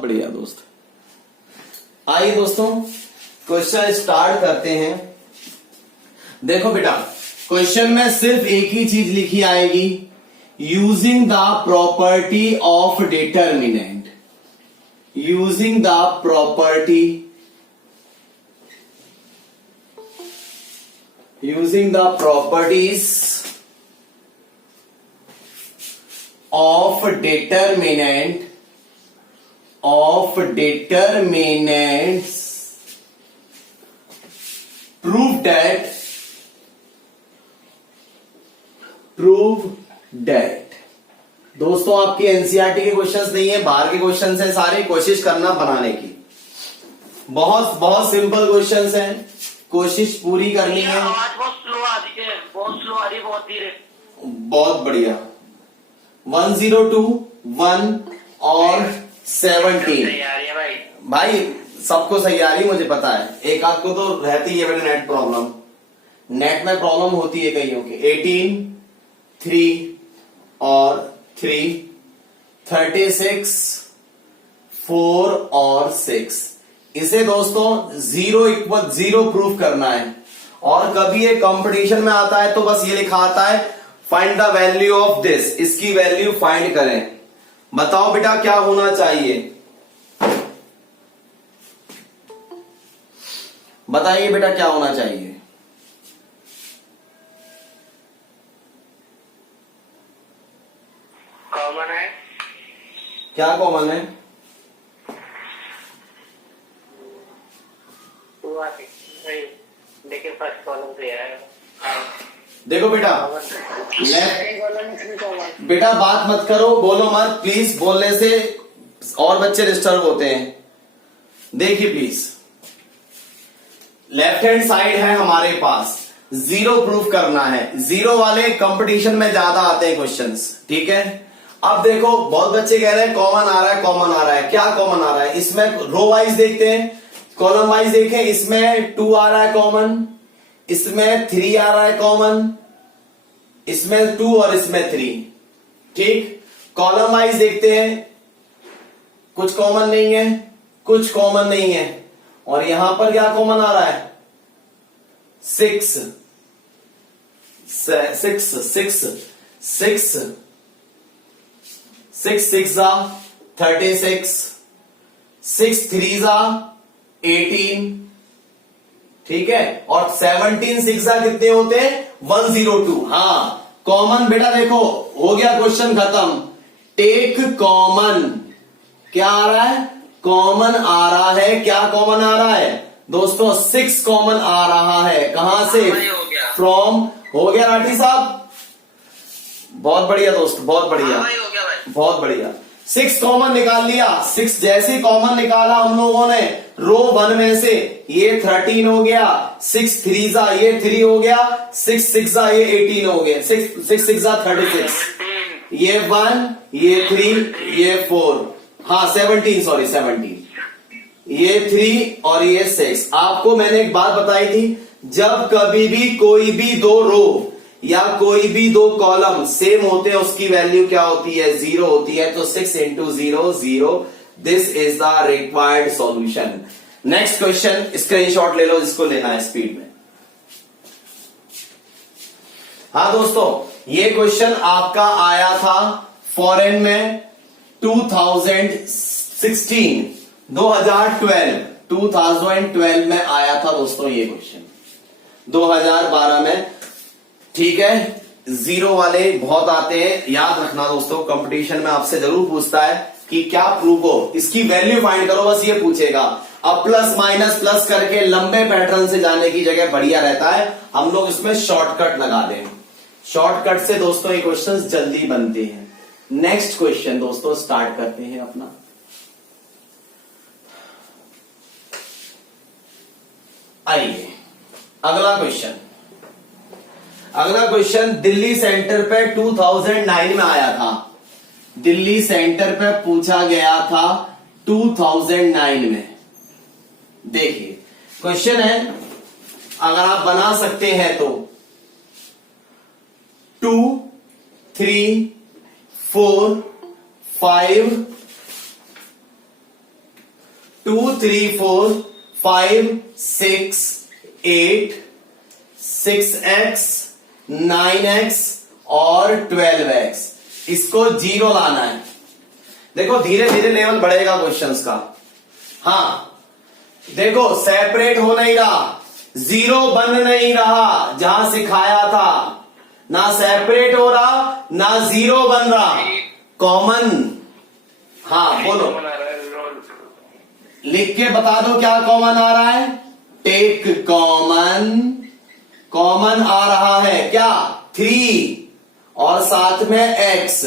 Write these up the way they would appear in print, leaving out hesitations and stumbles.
बढ़िया दोस्त। आइए दोस्तों क्वेश्चन स्टार्ट करते हैं। देखो बेटा, क्वेश्चन में सिर्फ एक ही चीज लिखी आएगी, using the property of determinant. Using the property, using the properties of determinant prove that दोस्तों आपकी एनसीईआरटी के क्वेश्चंस नहीं है, बाहर के क्वेश्चंस हैं सारे। कोशिश करना बनाने की, बहुत बहुत सिंपल क्वेश्चंस हैं, कोशिश पूरी करनी है। आवाज बहुत स्लो आ रही है, बहुत स्लो आ रही है, बहुत धीरे। बहुत बढ़िया। 102, 1 और 17 भाई सबको सही आ रही है, मुझे पता है। एक आध को तो रहती है बेटा नेट प्रॉब्लम, नेट में प्रॉब्लम होती है कईयों के। 18, 3 और 3, 36, 4 और 6। इसे दोस्तों 0 प्रूफ करना है। और कभी ये कंपटीशन में आता है तो बस ये लिखा आता है find the value of this, इसकी वैल्यू फाइंड करें। बताओ बेटा क्या होना चाहिए, बताइए बेटा क्या होना चाहिए। कॉमन है। क्या कॉमन है? देखिए फर्स्ट कॉलम से है। देखो बेटा, बेटा बात मत करो, बोलो मत प्लीज, बोलने से और बच्चे डिस्टर्ब होते हैं। देखिए प्लीज, लेफ्ट हैंड साइड है हमारे पास, 0 प्रूफ करना है। 0 वाले कंपटीशन में ज्यादा आते हैं क्वेश्चंस, ठीक है। अब देखो बहुत बच्चे कह रहे हैं कॉमन आ रहा है, कॉमन आ रहा है। क्या कॉमन आ रहा है? इसमें रो वाइज देखते हैं, कॉलम वाइज देखें। इसमें 2 आ रहा है कॉमन, इसमें 3 आ रहा है कॉमन, इसमें 2 और इसमें 3, ठीक। कॉलम वाइज देखते हैं, कुछ कॉमन नहीं है, कुछ कॉमन नहीं है। और यहां पर क्या कॉमन आ रहा है? 6 6 36, 6 3 18, ठीक है। और 17 6 कितने होते हैं? 102। हाँ कॉमन बेटा देखो हो गया, क्वेश्चन खत्म। टेक कॉमन, क्या आ रहा है? कॉमन आ रहा है। क्या कॉमन आ रहा है दोस्तों? 6 कॉमन आ रहा है। कहां से? फ्रॉम। हो गया राठी साहब, बहुत बढ़िया दोस्त, बहुत बढ़िया, बहुत बढ़िया। 6 कॉमन निकाल लिया। 6 जैसे कॉमन निकाला हम लोगों ने रो 1 में से, ये 13 हो गया। 6 3 ये 3 हो गया। 6 6 ये 18 हो गया। 6 6 36, ये 1, ये 3, ये 4, हाँ 17, सॉरी 17, ये 3 और ये 6। आपको मैंने एक बात बताई थी, जब कभी भी कोई भी 2 रो या कोई भी 2 कॉलम सेम होते हैं, उसकी वैल्यू क्या होती है? 0 होती है। तो 6 into 0 0, this is the required solution. Next question, screenshot ले लो जिसको लेना है स्पीड में। हाँ दोस्तों, ये क्वेश्चन आपका आया था फॉरेन में 2016, 2012 में आया था दोस्तों ये क्वेश्चन, 2012 में, ठीक है। 0 वाले बहुत आते हैं, याद रखना दोस्तों, कंपटीशन में आपसे जरूर पूछता है कि क्या प्रूफ हो, इसकी वैल्यू फाइंड करो, बस ये पूछेगा। अब प्लस माइनस प्लस करके लंबे पैटर्न से जाने की जगह बढ़िया रहता है हम लोग इसमें शॉर्टकट लगा दें। शॉर्टकट से दोस्तों ये क्वेश्चंस जल्दी बनते हैं। नेक्स्ट क्वेश्चन दोस्तों स्टार्ट करते हैं अपना। आइए अगला क्वेश्चन। अगला क्वेश्चन दिल्ली सेंटर पे 2009 में आया था। दिल्ली सेंटर पे पूछा गया था 2009 में। देखिए क्वेश्चन है, अगर आप बना सकते हैं तो 2 3 4 5 2 3 4 5 6 8 6x 9x और 12x, इसको 0 लाना है। देखो धीरे धीरे लेवल बढ़ेगा क्वेश्चंस का। हाँ देखो सेपरेट हो नहीं रहा, 0 बन नहीं रहा, जहां सिखाया था ना सेपरेट हो रहा ना 0 बन रहा, कॉमन। हाँ बोलो, लिख के बता दो क्या कॉमन आ रहा है। टेक कॉमन, कॉमन आ रहा है क्या 3 और साथ में x,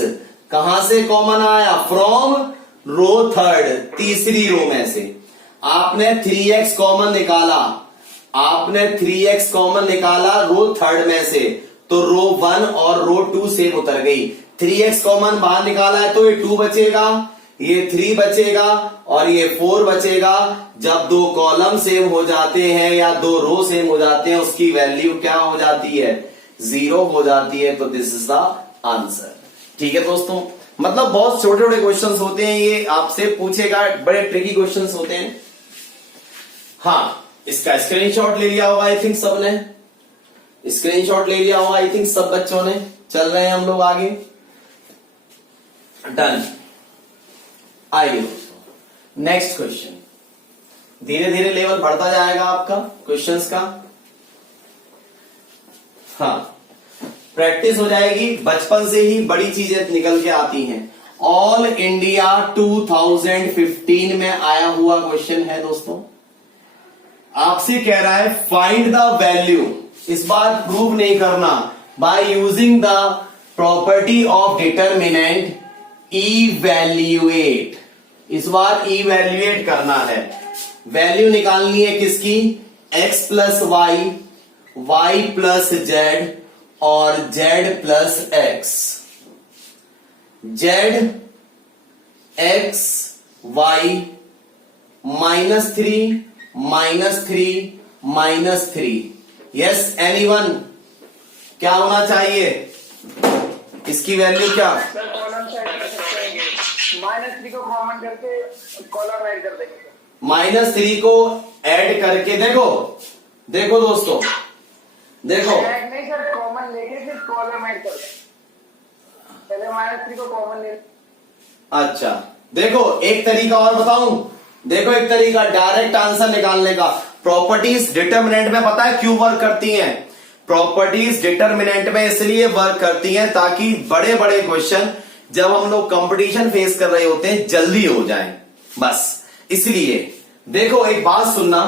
कहां से कॉमन आया, फ्रॉम रो थर्ड, तीसरी रो में से आपने 3x कॉमन निकाला, आपने 3x कॉमन निकाला रो थर्ड में से, तो रो 1 और रो 2 सेम उतर गई। 3x कॉमन बाहर निकाला है तो ये 2 बचेगा, ये 3 बचेगा और ये 4 बचेगा। जब दो कॉलम सेम हो जाते हैं या दो रो सेम हो जाते हैं, उसकी वैल्यू क्या हो जाती है, 0 हो जाती है। तो दिस इज द आंसर। ठीक है दोस्तों, मतलब बहुत छोटे छोटे क्वेश्चंस होते हैं, ये आपसे पूछेगा, बड़े ट्रिकी क्वेश्चंस होते हैं। हाँ इसका स्क्रीनशॉट ले लिया होगा आई थिंक सबने, स्क्रीनशॉट ले लिया होगा आई थिंक सब बच्चों ने। चल रहे हैं हम लोग आगे, डन। आइए दोस्तों नेक्स्ट क्वेश्चन, धीरे धीरे लेवल बढ़ता जाएगा आपका क्वेश्चंस का। हाँ प्रैक्टिस हो जाएगी, बचपन से ही बड़ी चीजें निकल के आती हैं। ऑल इंडिया 2015 में आया हुआ क्वेश्चन है दोस्तों, आपसे कह रहा है फाइंड द वैल्यू, इस बार प्रूव नहीं करना, by using the property of determinant evaluate, इस बार इवैल्यूएट करना है। वैल्यू निकालनी है किसकी, x plus y, y plus z और z plus x. z x y -3 -3 -3, yes anyone, क्या होना चाहिए इसकी वैल्यू क्या, कॉलम साइड कर सकते हैं, -3 को कॉमन करके कॉलम ऐड कर देंगे। -3 को ऐड करके, देखो देखो दोस्तों, देखो ऐड नहीं सर, कॉमन लेके फिर कॉलम ऐड कर दें, पहले -3 को कॉमन ले। अच्छा देखो एक तरीका और बताऊं, देखो एक तरीका डायरेक्ट आंसर निकालने का। प्रॉपर्टीज डिटर्मिनेंट में पता है क्यों वर्क करती हैं, प्रॉपर्टीज डिटर्मिनेंट में इसलिए वर्क करती हैं ताकि बड़े बड़े क्वेश्चन जब हम लोग कंपटीशन फेस कर रहे होते हैं जल्दी हो जाए, बस इसलिए। देखो एक बात सुनना,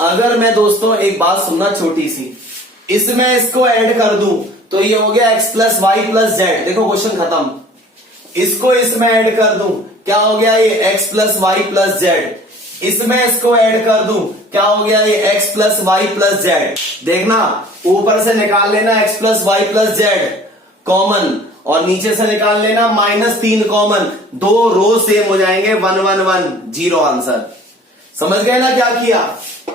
अगर मैं दोस्तों एक बात सुनना छोटी सी, इसमें इसको ऐड कर दूं तो ये हो गया x plus y plus z, देखो क्वेश्चन खत्म। इसको इसमें ऐड कर दूं क्या हो गया, ये x plus y plus z, इसमें इसको ऐड कर दूं क्या हो गया, ये x plus y plus z. देखना ऊपर से निकाल लेना x plus y plus z common, और नीचे से निकाल लेना -3 कॉमन, दो रो सेम हो जाएंगे, 1 1 1 0 आंसर। समझ गए ना क्या किया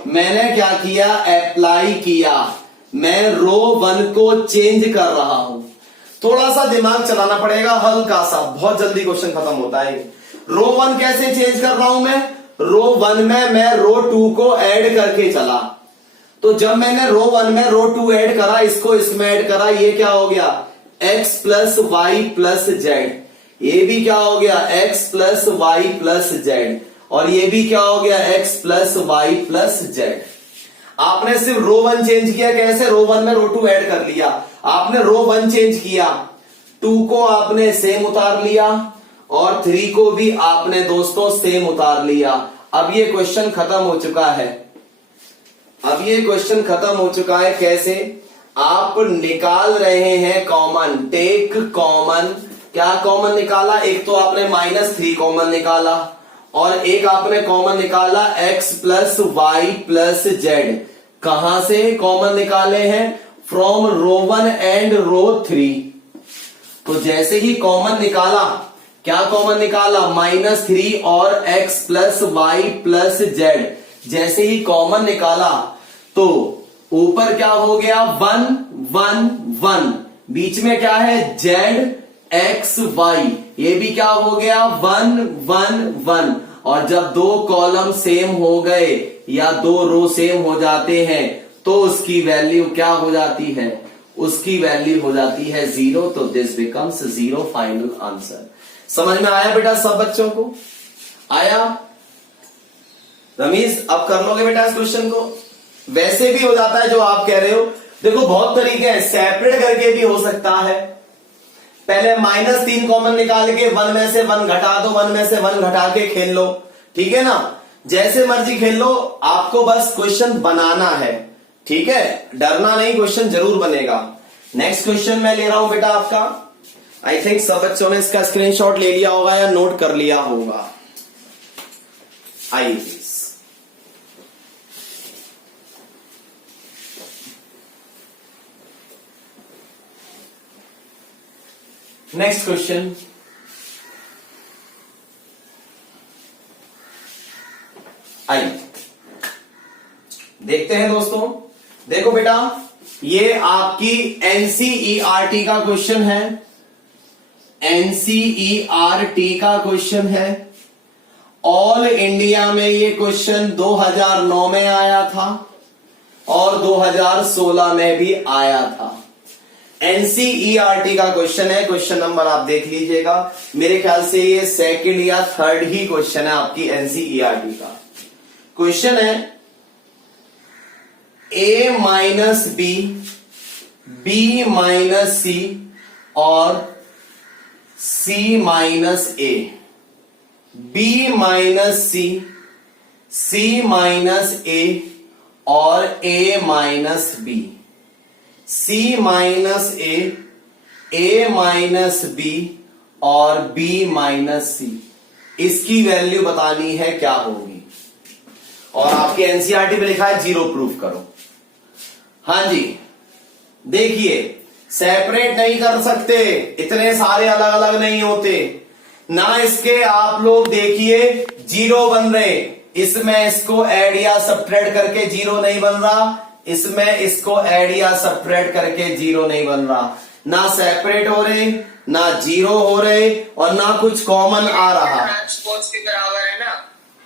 मैंने, क्या किया, अप्लाई किया, मैं रो 1 को चेंज कर रहा हूं। थोड़ा सा दिमाग चलाना पड़ेगा, हल्का सा, बहुत जल्दी क्वेश्चन खत्म होता है। रो 1 कैसे चेंज कर रहा हूं मैं, रो 1 में मैं रो 2 को ऐड करके चला, तो जब मैंने रो 1 में रो 2 ऐड करा, इसको इसमें ऐड करा, ये क्या हो गया, x plus y plus z, ये भी क्या हो गया, x plus y plus z, और ये भी क्या हो गया, x plus y plus z. आपने सिर्फ रो 1 चेंज किया, कैसे, रो 1 में रो 2 ऐड कर लिया, आपने रो 1 चेंज किया, 2 को आपने सेम उतार लिया और 3 को भी आपने दोस्तों सेम उतार लिया। अब ये क्वेश्चन खत्म हो चुका है, अब ये क्वेश्चन खत्म हो चुका है। कैसे, आप निकाल रहे हैं कॉमन, टेक कॉमन, क्या कॉमन निकाला, एक तो आपने -3 कॉमन निकाला और एक आपने कॉमन निकाला x plus y plus z. कहां से कॉमन निकाले हैं, फ्रॉम रो 1 एंड रो 3। तो जैसे ही कॉमन निकाला, क्या कॉमन निकाला, -3 और x plus y plus z, जैसे ही कॉमन निकाला तो ऊपर क्या हो गया, 1 1 1, बीच में क्या है, z एक्स वाई, ये भी क्या हो गया 1 1 1। और जब दो कॉलम सेम हो गए या दो रो सेम हो जाते हैं तो उसकी वैल्यू क्या हो जाती है, उसकी वैल्यू हो जाती है 0। तो दिस बिकम्स 0 फाइनल आंसर। समझ में आया बेटा सब बच्चों को? आया? रमीज अब कर लोगे बेटा इस क्वेश्चन को? वैसे भी हो जाता है जो आप कह रहे हो। देखो बहुत तरीके हैं, सेपरेट करके भी हो सकता है। पहले -3 कॉमन निकाल के 1 में से 1 घटा दो, 1 में से 1 घटा के खेल लो, ठीक है ना? जैसे मर्जी खेल लो, आपको बस क्वेश्चन बनाना है, ठीक है? डरना नहीं, क्वेश्चन जरूर बनेगा। नेक्स्ट क्वेश्चन मैं ले रहा हूं बेटा आपका। आई थिंक सब बच्चों ने इसका स्क्रीनशॉट ले लिया होगा या नोट कर लिया होगा। आइए प्लीज। नेक्स्ट क्वेश्चन, आइए देखते हैं दोस्तों। देखो बेटा, ये आपकी एनसीईआरटी का क्वेश्चन है, एनसीईआरटी का क्वेश्चन है। ऑल इंडिया में ये क्वेश्चन 2009 में आया था और 2016 में भी आया था। एनसीईआरटी का क्वेश्चन है, क्वेश्चन नंबर आप देख लीजिएगा। मेरे ख्याल से ये सेकंड या थर्ड ही क्वेश्चन है आपकी एनसीईआरटी का। क्वेश्चन है a minus B, B minus C और C minus A, B minus C, C minus A और A minus B, C minus A minus B और बी माइनस सी। इसकी value बतानी है क्या होगी। और आपके एनसीईआरटी पे लिखा है 0 प्रूफ करो। हाँ जी, देखिए सेपरेट नहीं कर सकते, इतने सारे अलग अलग नहीं होते ना। इसके आप लोग देखिए 0 बन रहे, इसमें इसको ऐड या सब्ट्रैक्ट करके 0 नहीं बन रहा, इसमें इसको ऐड या सब्ट्रैक्ट करके 0 नहीं बन रहा। ना सेपरेट हो रहे, ना 0 हो रहे और ना कुछ कॉमन आ रहा। ट्रांसपोज के बराबर है ना?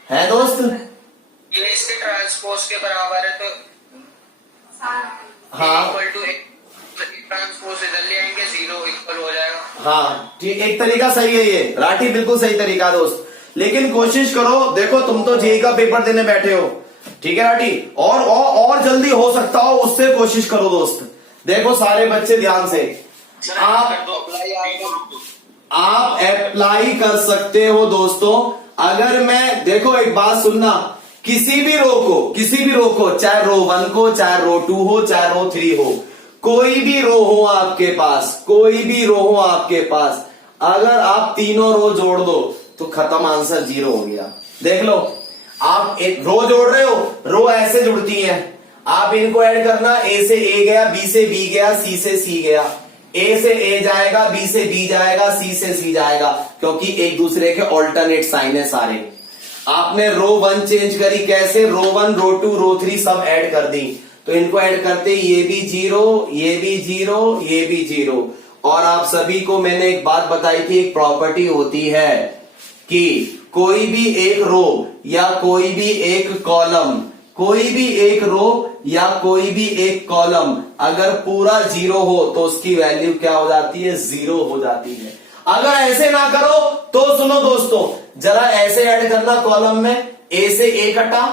है दोस्त? ये इसके ट्रांसपोज के बराबर है तो हाँ, इक्वल टू ट्रांसपोज इधर ले आएंगे 0 इक्वल हो जाएगा। हाँ ठीक, एक तरीका सही है ये राठी, बिल्कुल सही तरीका दोस्त। लेकिन कोशिश करो, देखो तुम तो जेईई का पेपर देने बैठे हो, ठीक है राठी? और जल्दी हो सकता हो उससे कोशिश करो दोस्त। देखो सारे बच्चे ध्यान से, आप अप्लाई कर सकते हो दोस्तों। अगर मैं, देखो एक बात सुनना, किसी भी रो को, चाहे रो 1 को, चाहे रो 2 हो, चाहे रो 3 हो, कोई भी रो हो आपके पास, कोई भी रो हो आपके पास, अगर आप तीनों रो जोड़ दो तो खत्म, आंसर 0 हो गया। देख लो, आप एक रो जोड़ रहे हो, रो ऐसे जुड़ती है, आप इनको ऐड करना, ए से ए गया, बी से बी गया, सी से सी गया, ए से ए जाएगा, बी से बी जाएगा, सी से सी जाएगा, क्योंकि एक दूसरे के ऑल्टरनेट साइन है सारे। आपने रो 1 चेंज करी, कैसे? रो 1, रो 2, रो 3 सब ऐड कर दी, तो इनको ऐड करते ये भी 0, ये भी 0, ये भी 0। और आप सभी को मैंने एक बात बताई थी, एक प्रॉपर्टी होती है कि कोई भी एक रो या कोई भी एक कॉलम, कोई भी एक रो या कोई भी एक कॉलम अगर पूरा 0 हो तो उसकी वैल्यू क्या हो जाती है? 0 हो जाती है। अगर ऐसे ना करो तो सुनो दोस्तों, जरा ऐसे ऐड करना कॉलम में, ए से ए कटा,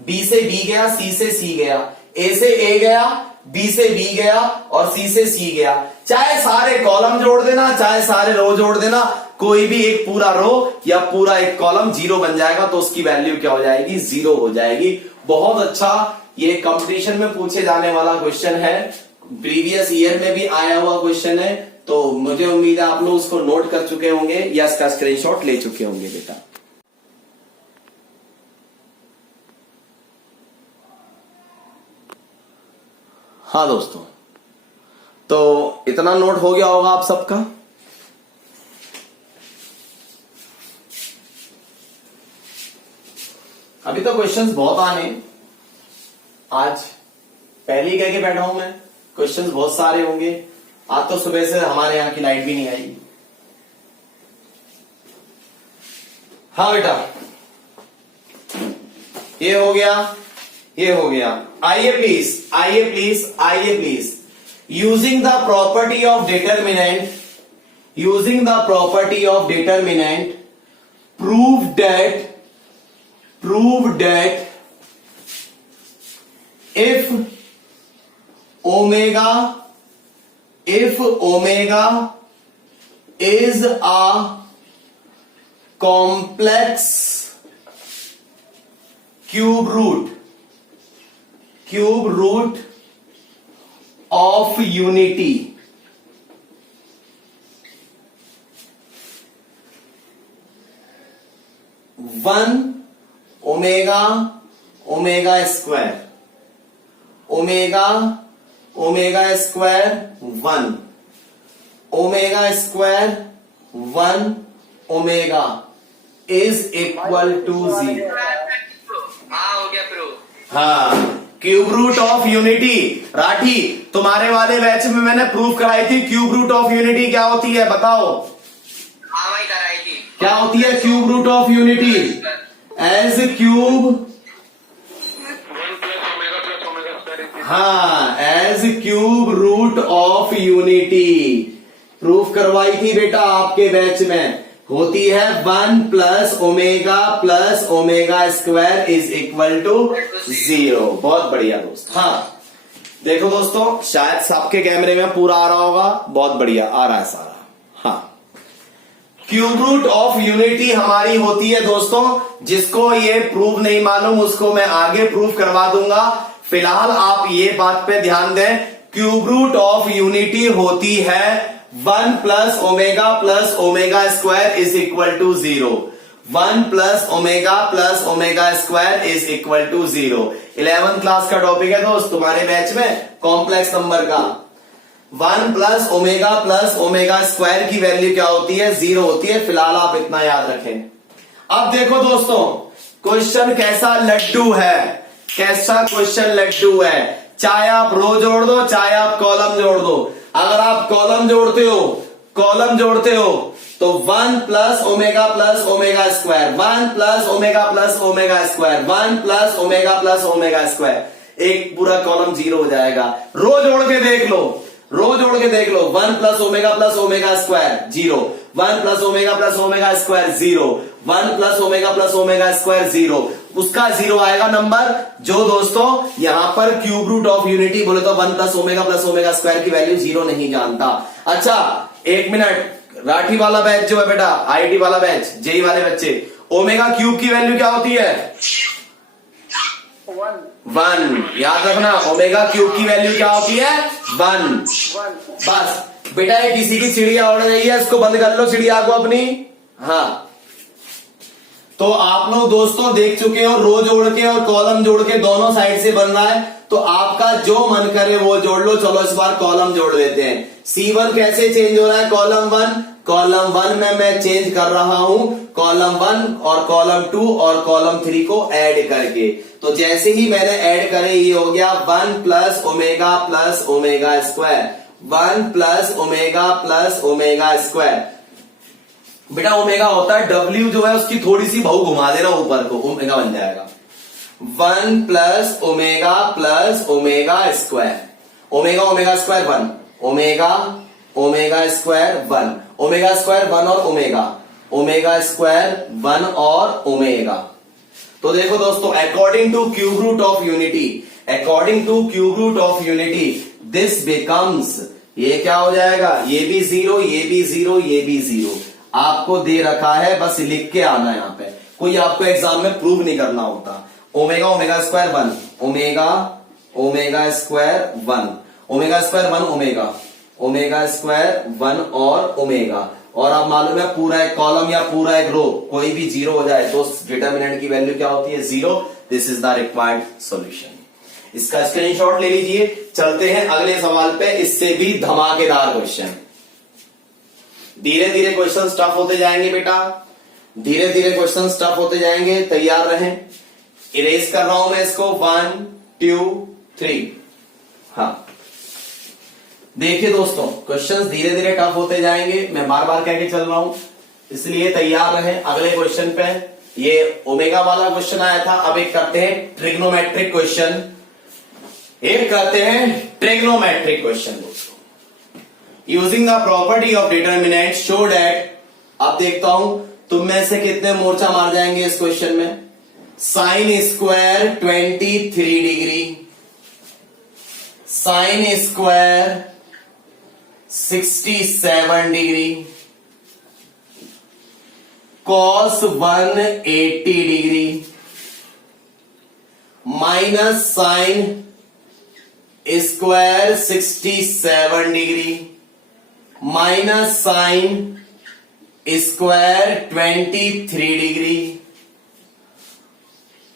बी से बी गया, सी से सी गया, ए से ए गया, बी से बी गया और सी से सी गया। चाहे सारे कॉलम जोड़ देना, चाहे सारे रो जोड़ देना, कोई भी एक पूरा रो या पूरा एक कॉलम 0 बन जाएगा तो उसकी वैल्यू क्या हो जाएगी? 0 हो जाएगी। बहुत अच्छा, ये कंपटीशन में पूछे जाने वाला क्वेश्चन है, प्रीवियस ईयर में भी आया हुआ क्वेश्चन है, तो मुझे उम्मीद है आप लोग उसको नोट कर चुके होंगे या इसका स्क्रीनशॉट ले चुके होंगे बेटा। हाँ दोस्तों, तो इतना नोट हो गया होगा आप सबका। अभी तो क्वेश्चंस बहुत आने, आज पहले कह के बैठा हूं मैं, क्वेश्चंस बहुत सारे होंगे। आज तो सुबह से हमारे यहाँ की लाइट भी नहीं आई, हाँ बेटा, ये हो गया, ये हो गया। आइए please using the property of determinant, prove that if omega is a complex cube root of unity, one omega square, omega square 1 omega is equal to 0। हाँ हो गया प्रूव। हाँ, cube root of unity. Rathi, तुम्हारे वाले batch में मैंने prove कराई थी क्यूब रूट ऑफ यूनिटी क्या होती है, बताओ। हाँ वही कराई थी। क्या होती है क्यूब रूट ऑफ यूनिटी? एज क्यूब, हाँ, एज cube root of unity proof करवाई थी बेटा आपके बैच में। होती है 1 plus omega square is equal to 0। बहुत बढ़िया दोस्त। हाँ देखो दोस्तों, शायद आपके कैमरे में पूरा आ रहा होगा। बहुत बढ़िया आ रहा है सारा। हाँ, क्यूब रूट ऑफ यूनिटी हमारी होती है दोस्तों, जिसको ये प्रूफ नहीं मालूम उसको मैं आगे प्रूफ करवा दूंगा। फिलहाल आप ये बात पे ध्यान दें, क्यूब रूट ऑफ यूनिटी होती है 1 plus omega square is equal to 0। 1 plus omega square is equal to 0। 11th class का टॉपिक है दोस्त तुम्हारे बैच में, कॉम्प्लेक्स नंबर का। 1 प्लस ओमेगा स्क्वायर की वैल्यू क्या होती है? 0 होती है। फिलहाल आप इतना याद रखें। अब देखो दोस्तों, क्वेश्चन कैसा लड्डू है, चाहे आप रो जोड़ दो, चाहे आप कॉलम जोड़ दो। अगर आप कॉलम जोड़ते हो तो 1 plus omega square, 1 plus omega square, एक पूरा कॉलम 0 हो जाएगा। रो जोड़ के देख लो, 1 plus omega square 0, 1 plus omega square 0, 1 plus omega square 0, उसका 0 आएगा नंबर। जो दोस्तों यहां पर क्यूब रूट ऑफ यूनिटी बोले तो 1 प्लस ओमेगा स्क्वायर की वैल्यू 0 नहीं जानता। अच्छा 1 मिनट, राठी वाला बैच जो है बेटा, आईटी वाला बैच, जेई वाले बच्चे, ओमेगा क्यूब की वैल्यू क्या होती है? 1। याद रखना, ओमेगा क्यूब की वैल्यू क्या होती है? 1। बस बेटा, ये किसी की चिड़िया उड़ रही है, इसको बंद कर लो चिड़िया को अपनी। हाँ, तो आप लोग दोस्तों देख चुके हो, रो जोड़ के और कॉलम जोड़ के दोनों साइड से बन रहा है, तो आपका जो मन करे वो जोड़ लो। चलो इस बार कॉलम जोड़ लेते हैं। C1 कैसे चेंज हो रहा है? कॉलम 1 में मैं चेंज कर रहा हूं कॉलम 1 और कॉलम 2 और कॉलम 3 को ऐड करके। तो जैसे ही मैंने ऐड करे, ये हो गया 1 plus omega square, 1 plus omega square. बेटा ओमेगा होता है W जो है उसकी थोड़ी सी बहु घुमा देना ऊपर को, ओमेगा बन जाएगा। 1 plus omega square, omega square 1, omega square 1, omega square 1 और ओमेगा स्क्वायर 1 और ओमेगा। तो देखो दोस्तों, according to cube root of unity this becomes, ये क्या हो जाएगा? ये भी 0, ये भी 0, ये भी 0। आपको दे रखा है, बस लिख के आना। यहाँ पे कोई आपको एग्जाम में प्रूव नहीं करना होता। Omega square 1, omega square 1, omega square 1 omega square 1 और ओमेगा। और अब मालूम है पूरा एक कॉलम या पूरा एक रो कोई भी 0 हो जाए तो डिटर्मिनेंट की वैल्यू क्या होती है? 0। This is the required solution. इसका स्क्रीनशॉट ले लीजिए। चलते हैं अगले सवाल पे, इससे भी धमाकेदार क्वेश्चन। धीरे धीरे क्वेश्चन टफ होते जाएंगे बेटा, धीरे धीरे क्वेश्चन टफ होते जाएंगे, तैयार रहें। इरेज कर रहा हूं मैं इसको, 1 2 3। हाँ देखिए दोस्तों, क्वेश्चंस धीरे धीरे टफ होते जाएंगे, मैं बार बार कह के चल रहा हूं, इसलिए तैयार रहें अगले क्वेश्चन पे। ये ओमेगा वाला क्वेश्चन आया था। अब एक करते हैं ट्रिग्नोमेट्रिक क्वेश्चन, एक करते हैं ट्रिग्नोमेट्रिक क्वेश्चन दोस्तों। Using the property of determinant show that, अब देखता हूं तुम में से कितने मोर्चा मार जाएंगे इस क्वेश्चन में। Sine square 23 degree, sine square 67 degree, cos 180 degree, minus sine square 67 degree, minus sine square 23 degree,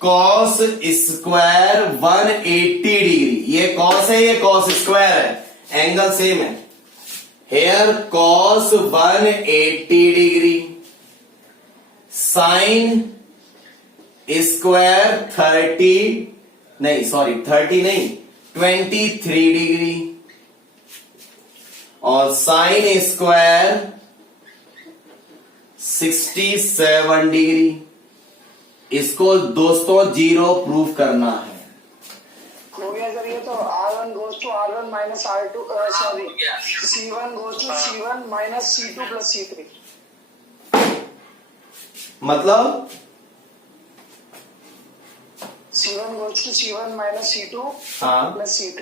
cos square 180 degree. ये कॉस है, ये कॉस स्क्वायर है, एंगल सेम है। Here cos 180 degree, sine square 30 नहीं 23 डिग्री, और sign square 67 degree. इसको दोस्तों zero proof करना है। हो गया सर ये तो R1 goes to R1 minus R2 sorry C1 goes to C1 minus C2 plus C3। मतलब C1 goes to C1 minus C2 हाँ plus C3।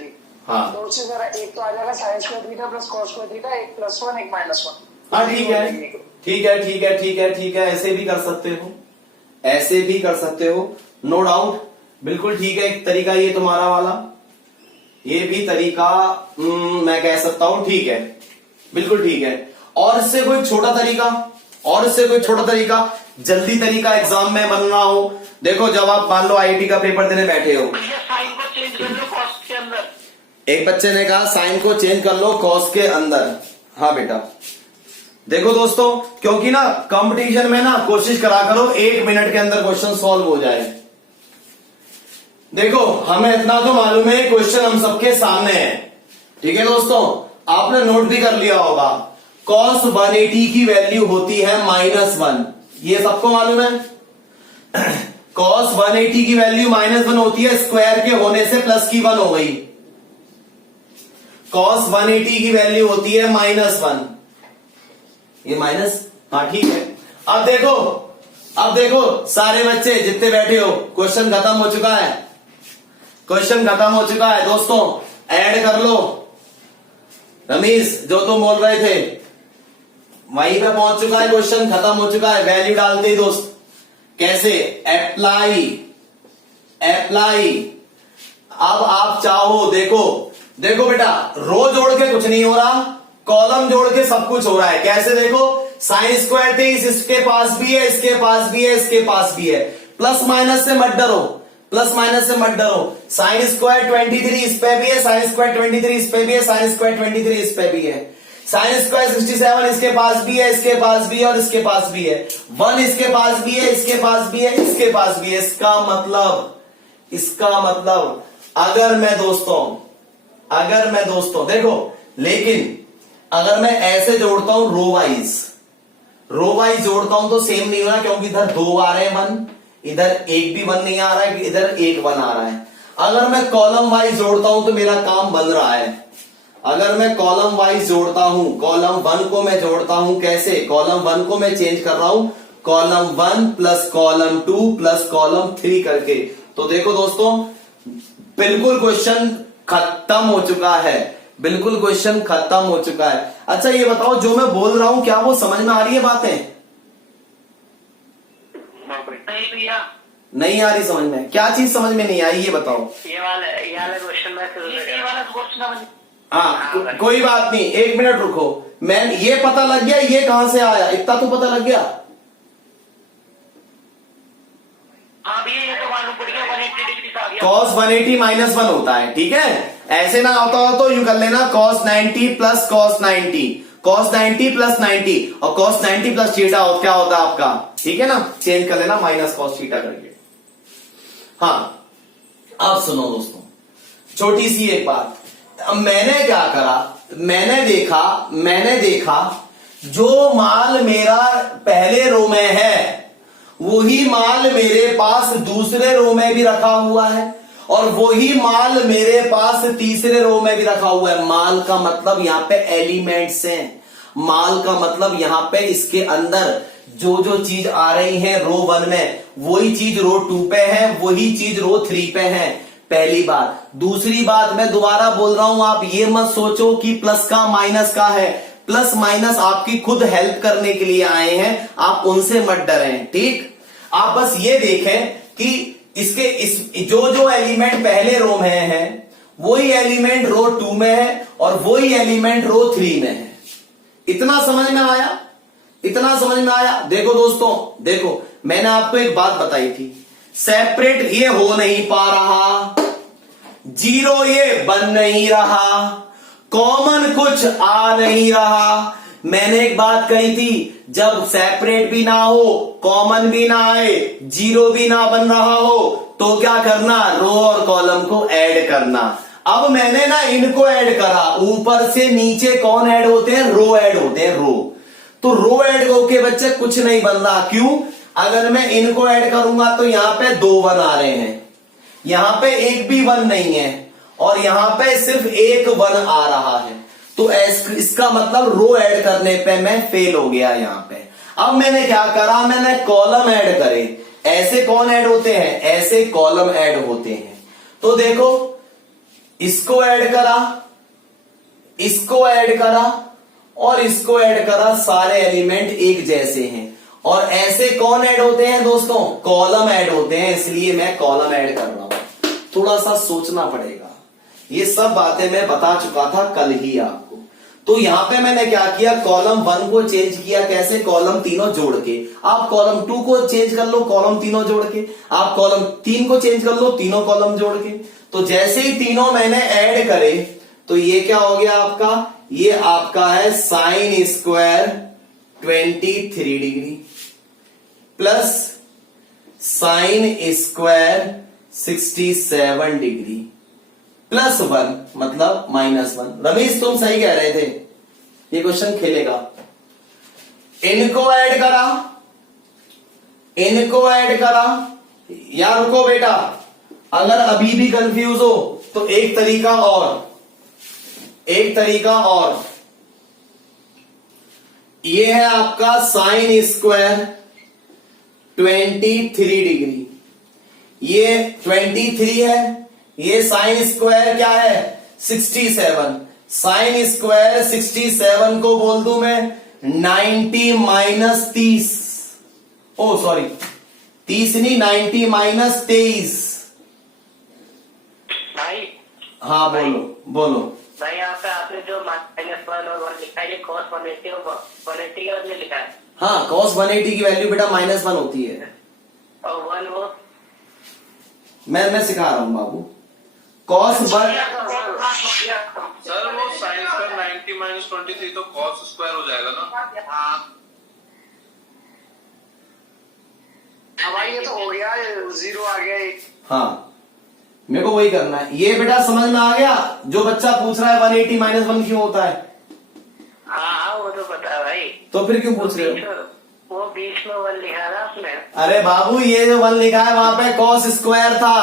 हाँ तो उससे जरा एक तो आ जाएगा sine square theta plus cos square theta, एक +1 एक -1। हाँ ठीक है ठीक है ठीक है ठीक है ठीक है, ऐसे भी कर सकते हो, ऐसे भी कर सकते हो, नो डाउट, बिल्कुल ठीक है। एक तरीका ये तुम्हारा वाला, ये भी तरीका मैं कह सकता हूं ठीक है, बिल्कुल ठीक है। और इससे कोई छोटा तरीका, और इससे कोई छोटा तरीका, जल्दी तरीका एग्जाम में बनना हो। देखो जब आप मान लो आईआईटी का पेपर देने बैठे हो, साइन को चेंज कर लो कॉस के अंदर। एक बच्चे ने कहा साइन को चेंज कर लो कॉस के अंदर। हाँ बेटा देखो दोस्तों, क्योंकि ना कंपटीशन में ना कोशिश करा करो 1 मिनट के अंदर क्वेश्चन सॉल्व हो जाए। देखो हमें इतना तो मालूम है क्वेश्चन हम सबके सामने है, ठीक है दोस्तों, आपने नोट भी कर लिया होगा। कॉस 180 की वैल्यू होती है -1, ये सबको मालूम है। कॉस 180 की वैल्यू -1 होती है, स्क्वायर के होने से प्लस की 1 हो गई। कॉस 180 की वैल्यू होती है -1, ये माइनस, हाँ ठीक है। अब देखो सारे बच्चे जितने बैठे हो, क्वेश्चन खत्म हो चुका है, क्वेश्चन खत्म हो चुका है दोस्तों, ऐड कर लो। रमेश जो तुम बोल रहे थे वहीं पे पहुंच चुका है, क्वेश्चन खत्म हो चुका है। वैल्यू डालते ही दोस्त, कैसे अप्लाई, अब आप चाहो देखो बेटा, रो जोड़ के कुछ नहीं हो रहा, कॉलम जोड़ के सब कुछ हो रहा है। कैसे देखो, साइन स्क्वायर 23 इसके पास भी है, इसके पास भी है, इसके पास भी है, प्लस माइनस से मत डरो, प्लस माइनस से मत डरो। साइन स्क्वायर 23 इस पे भी है, साइन स्क्वायर 23 इस पे भी है, साइन स्क्वायर 23 इस पे भी है, साइन स्क्वायर 67 इसके पास भी है, इसके पास भी है, और इसके पास भी है, 1 इसके पास भी है, इसके पास भी है, इसके पास भी है। इसका मतलब अगर मैं दोस्तों देखो, लेकिन अगर मैं ऐसे जोड़ता हूं रो वाइज जोड़ता हूं तो सेम नहीं हो रहा, क्योंकि इधर 2 आ रहे हैं 1, इधर एक भी 1 नहीं आ रहा है, इधर एक 1 आ रहा है। अगर मैं कॉलम वाइज जोड़ता हूं तो मेरा काम बन रहा है। अगर मैं कॉलम वाइज जोड़ता हूं, कॉलम 1 को मैं जोड़ता हूं, कैसे, कॉलम 1 को मैं चेंज कर रहा हूं, column 1 plus column 2 plus column 3 करके। तो देखो दोस्तों, बिल्कुल क्वेश्चन खत्म हो चुका है, बिल्कुल क्वेश्चन खत्म हो चुका है। अच्छा ये बताओ, जो मैं बोल रहा हूं क्या वो समझ में आ रही है बातें? नहीं भैया, नहीं आ रही समझ में? क्या चीज समझ में नहीं आई ये बताओ। ये वाला क्वेश्चन मैं हाँ कोई बात नहीं, 1 मिनट रुको, मैं ये पता लग गया ये कहां से आया, इतना तो पता लग गया। हाँ भैया ये तो मालूम पड़ गया, 180 डिग्री का आ गया। cos 180 -1 होता है, ठीक है। ऐसे ना होता हो तो यूं कर लेना, cos 90 plus cos 90, cos 90 plus 90, और cos 90 प्लस थीटा क्या होता है आपका, ठीक है ना, चेंज कर लेना माइनस cos थीटा करके। हाँ अब सुनो दोस्तों, छोटी सी एक बात, अब मैंने क्या करा, मैंने देखा जो माल मेरा पहले रो में है वही माल मेरे पास दूसरे रो में भी रखा हुआ है और वही माल मेरे पास तीसरे रो में भी रखा हुआ है। माल का मतलब यहाँ पे एलिमेंट्स हैं। माल का मतलब यहाँ पे इसके अंदर जो जो चीज आ रही है रो 1 में, वही चीज रो 2 पे है, वही चीज रो 3 पे है। पहली बात। दूसरी बात मैं दोबारा बोल रहा हूं, आप ये मत सोचो कि प्लस का माइनस का है। प्लस माइनस आपकी खुद हेल्प करने के लिए आए हैं, आप उनसे मत डरें। ठीक, आप बस ये देखें कि इसके इस जो एलिमेंट पहले रो में है वही एलिमेंट रो 2 में है और वही एलिमेंट रो 3 में है। इतना समझ में आया? इतना समझ में आया? देखो दोस्तों, देखो मैंने आपको एक बात बताई थी, सेपरेट ये हो नहीं पा रहा, जीरो ये बन नहीं रहा, कॉमन कुछ आ नहीं रहा। मैंने एक बात कही थी, जब सेपरेट भी ना हो, कॉमन भी ना आए, जीरो भी ना बन रहा हो, तो क्या करना, रो और कॉलम को ऐड करना। अब मैंने ना इनको ऐड करा, ऊपर से नीचे कौन ऐड होते हैं, रो ऐड होते हैं, रो। तो रो ऐड होके बच्चे कुछ नहीं बन रहा। क्यों? अगर मैं इनको ऐड करूंगा तो यहां पे 2 1 आ रहे हैं, यहां पे एक भी 1 नहीं है और यहां पे सिर्फ एक 1 आ रहा है। तो इसका मतलब रो ऐड करने पे मैं फेल हो गया यहां पे। अब मैंने क्या करा, मैंने कॉलम ऐड करे। ऐसे कौन ऐड होते हैं, ऐसे कॉलम ऐड होते हैं। तो देखो, इसको ऐड करा, इसको ऐड करा और इसको ऐड करा, सारे एलिमेंट एक जैसे हैं। और ऐसे कौन ऐड होते हैं दोस्तों, कॉलम ऐड होते हैं, इसलिए मैं कॉलम ऐड कर रहा हूं। थोड़ा सा सोचना पड़ेगा, ये सब बातें मैं बता चुका था कल ही आपको। तो यहां पे मैंने क्या किया, कॉलम 1 को चेंज किया, कैसे, कॉलम तीनों जोड़ के। आप कॉलम 2 को चेंज कर लो, कॉलम तीनों जोड़ के। आप कॉलम 3 को चेंज कर लो, तीनों कॉलम जोड़ के। तो जैसे ही तीनों मैंने ऐड करे तो ये क्या हो गया आपका, ये आपका है sign square 23 degree plus sine square 67 degree plus 1 मतलब -1। रमेश तुम सही कह रहे थे, ये क्वेश्चन खेलेगा। इनको ऐड करा, इनको ऐड करा। यार रुको बेटा, अगर अभी भी कंफ्यूज हो तो एक तरीका और, एक तरीका और, ये है आपका साइन स्क्वायर 23 डिग्री, ये 23 है, ये साइन स्क्वायर क्या है 67। साइन स्क्वायर 67 को बोल दूं मैं 90 माइनस 30, ओ सॉरी 30 नहीं, 90 माइनस 23। भाई हाँ बोलो बोलो भाई, यहाँ पे आपने जो -1 और 1 लिखा है, ये cos 180 और 180 का आपने लिखा है। हाँ, cos 180 की वैल्यू बेटा -1 होती है। और 1 वो मैं सिखा रहा हूं बाबू। cos 1 सर वो साइन का 90 माइनस 23 तो कॉस स्क्वायर हो जाएगा ना। हमारी ये तो हो गया, 0 आ गया एक। हाँ, मेरे को वही करना है। ये बेटा समझ में आ गया, जो बच्चा पूछ रहा है 180 -1 क्यों होता है? हाँ वो तो पता है भाई। तो फिर क्यों पूछ रहे हो? वो बीच में 1 लिखा था आपने। अरे बाबू, ये जो 1 लिखा है वहां पे cos स्क्वायर था,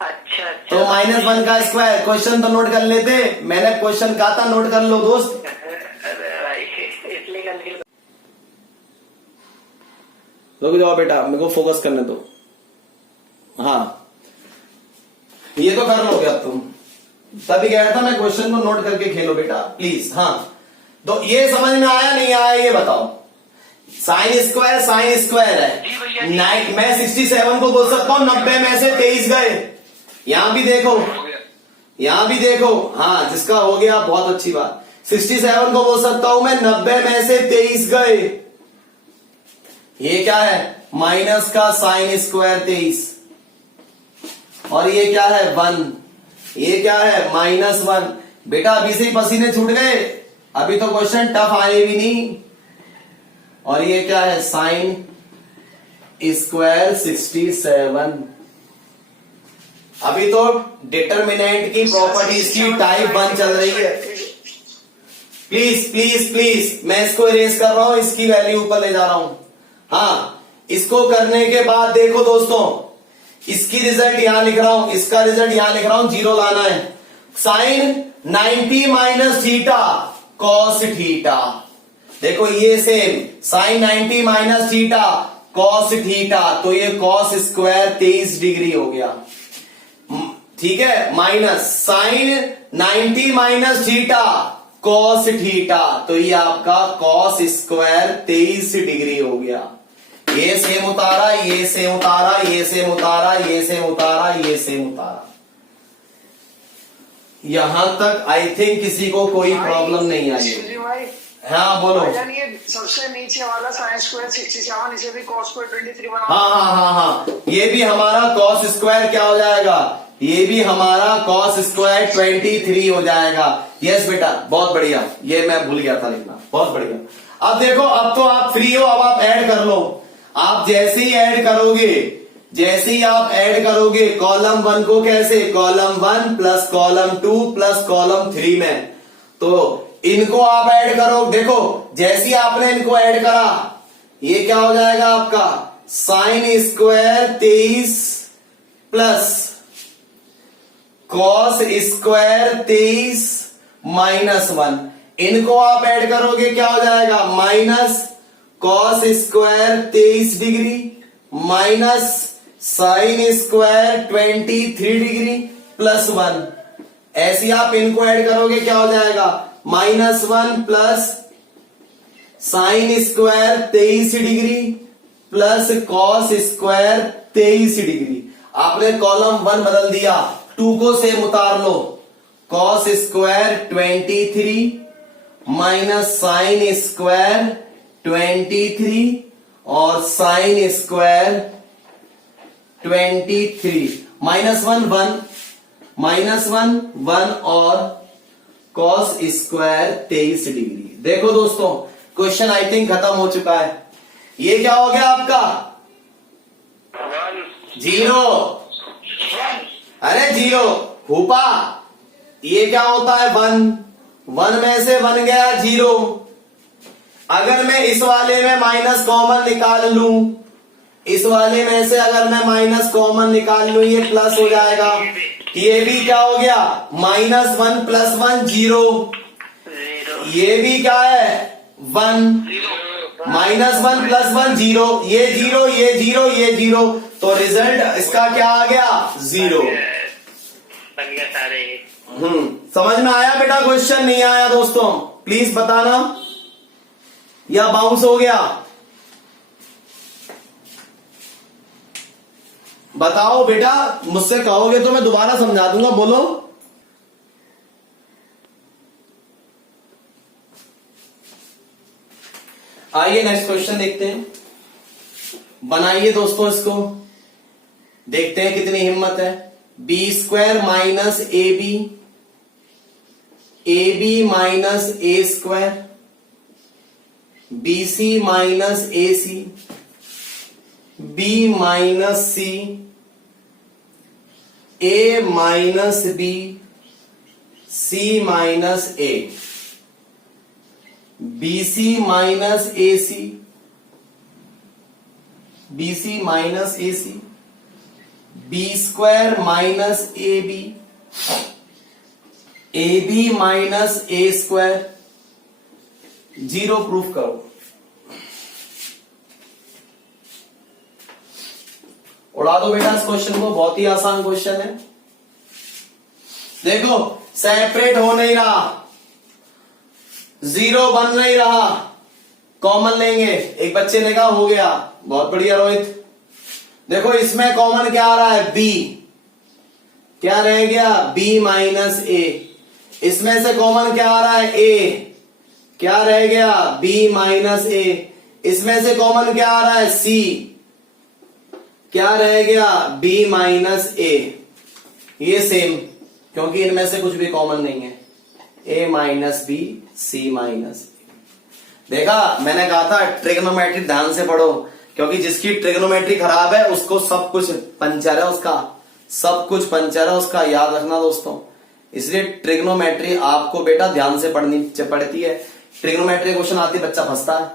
अच्छा तो -1 का स्क्वायर। क्वेश्चन तो नोट कर लेते, मैंने क्वेश्चन कहा था नोट कर लो दोस्त। अरे भाई, इसलिए कंफ्यूज। रुक जाओ बेटा, मेरे को फोकस करने दो। हाँ, ये तो कर लोगे अब तुम, तभी कह रहा था मैं क्वेश्चन को नोट करके खेलो बेटा प्लीज। हाँ, तो ये समझ में आया नहीं आया ये बताओ। साइन स्क्वायर है, मैं 67 को बोल सकता हूं 90 में से 23 गए। यहां भी देखो, यहां भी देखो, हाँ जिसका हो गया बहुत अच्छी बात। 67 को बोल सकता हूं मैं 90 में से 23 गए। ये क्या है, माइनस का साइन स्क्वायर 23, और ये क्या है 1, ये क्या है -1। बेटा अभी से ही पसीने छूट गए, अभी तो क्वेश्चन टफ आए भी नहीं। और ये क्या है साइन स्क्वायर 67। अभी तो डिटर्मिनेंट की प्रॉपर्टीज की टाइप 1 चल रही है। प्लीज प्लीज प्लीज, मैं इसको इरेज कर रहा हूं, इसकी वैल्यू ऊपर ले जा रहा हूं। हाँ, इसको करने के बाद देखो दोस्तों, इसकी रिजल्ट यहां लिख रहा हूं, इसका रिजल्ट यहां लिख रहा हूं, 0 लाना है। Sine 90 minus theta cos theta, देखो ये same sine 90 minus theta cos theta, तो ये कॉस स्क्वायर 23 डिग्री हो गया, ठीक है। Minus sine 90 minus theta cos theta, तो ये आपका कॉस स्क्वायर 23 डिग्री हो गया। ये सेम उतारा, ये सेम उतारा, ये सेम उतारा, ये सेम उतारा, ये सेम उतारा। यहां तक आई थिंक किसी को कोई प्रॉब्लम नहीं आई है। जी भाई, हाँ बोलो। भाईजान ये सबसे नीचे वाला साइन स्क्वायर 67, इसे भी कॉस स्क्वायर 23 बना। हाँ, ये भी हमारा कॉस स्क्वायर क्या हो जाएगा, ये भी हमारा कॉस स्क्वायर 23 हो जाएगा। यस बेटा, बहुत बढ़िया, ये मैं भूल गया था लिखना, बहुत बढ़िया। अब देखो, अब तो आप फ्री हो, अब आप ऐड कर लो। आप जैसे ही ऐड करोगे, जैसे ही आप ऐड करोगे कॉलम 1 को, कैसे, column 1 plus column 2 plus column 3 में, तो इनको आप ऐड करो। देखो जैसे ही आपने इनको ऐड करा, ये क्या हो जाएगा आपका sign square 23 plus cos square 23 minus 1, इनको आप ऐड करोगे क्या हो जाएगा, minus cos square 23 degree minus sine square 23 degree plus 1। ऐसे आप इनको ऐड करोगे क्या हो जाएगा, -1 plus sine square 23 degree plus cos square 23 degree. आपने कॉलम 1 बदल दिया, 2 को सेम उतार लो, cos square 23 minus sine square 23 और साइन स्क्वायर 23, -1 1 और कॉस स्क्वायर 23 डिग्री। देखो दोस्तों, क्वेश्चन आई थिंक खत्म हो चुका है। ये क्या हो गया आपका 0, अरे 0 हुपा, ये क्या होता है 1 में से बन गया 0। अगर मैं इस वाले में माइनस कॉमन निकाल लूं, इस वाले में से अगर मैं माइनस कॉमन निकाल लूं, ये प्लस हो जाएगा। ये भी क्या हो गया, -1 प्लस 1 0, ये भी क्या है 1, -1 प्लस 1 0, ये 0, ये 0, ये 0, तो रिजल्ट इसका क्या आ गया 0। बन गया सारे। समझ में आया बेटा, क्वेश्चन नहीं आया दोस्तों प्लीज बताना, या बाउंस हो गया, बताओ बेटा, मुझसे कहोगे तो मैं दोबारा समझा दूंगा, बोलो। आइए नेक्स्ट क्वेश्चन देखते हैं, बनाइए दोस्तों इसको, देखते हैं कितनी हिम्मत है। b² minus ab minus a², bc minus ac, b minus c, a minus b, c minus a, bc minus ac, bc minus ac, b² minus ab, ab minus a², 0 proof करो। उड़ा दो बेटा इस क्वेश्चन को, बहुत ही आसान question है। देखो सेपरेट हो नहीं रहा, 0 बन नहीं रहा, कॉमन लेंगे। एक बच्चे ने कहा हो गया, बहुत बढ़िया रोहित। देखो इसमें कॉमन क्या आ रहा है, b, क्या रह गया b माइनस a, इसमें से कॉमन क्या आ रहा है a, क्या रह गया b माइनस a, इसमें से कॉमन क्या आ रहा है c, क्या रह गया b माइनस a। ये सेम, क्योंकि इनमें से कुछ भी कॉमन नहीं है, a minus b, c minus a। देखा, मैंने कहा था ट्रिग्नोमेट्री ध्यान से पढ़ो, क्योंकि जिसकी ट्रिग्नोमेट्री खराब है उसको सब कुछ पंचर है, उसका सब कुछ पंचर है उसका, याद रखना दोस्तों। इसलिए ट्रिग्नोमेट्री आपको बेटा ध्यान से पढ़नी पड़ती है। ट्रिग्नोमेट्री क्वेश्चन आती बच्चा फंसता है,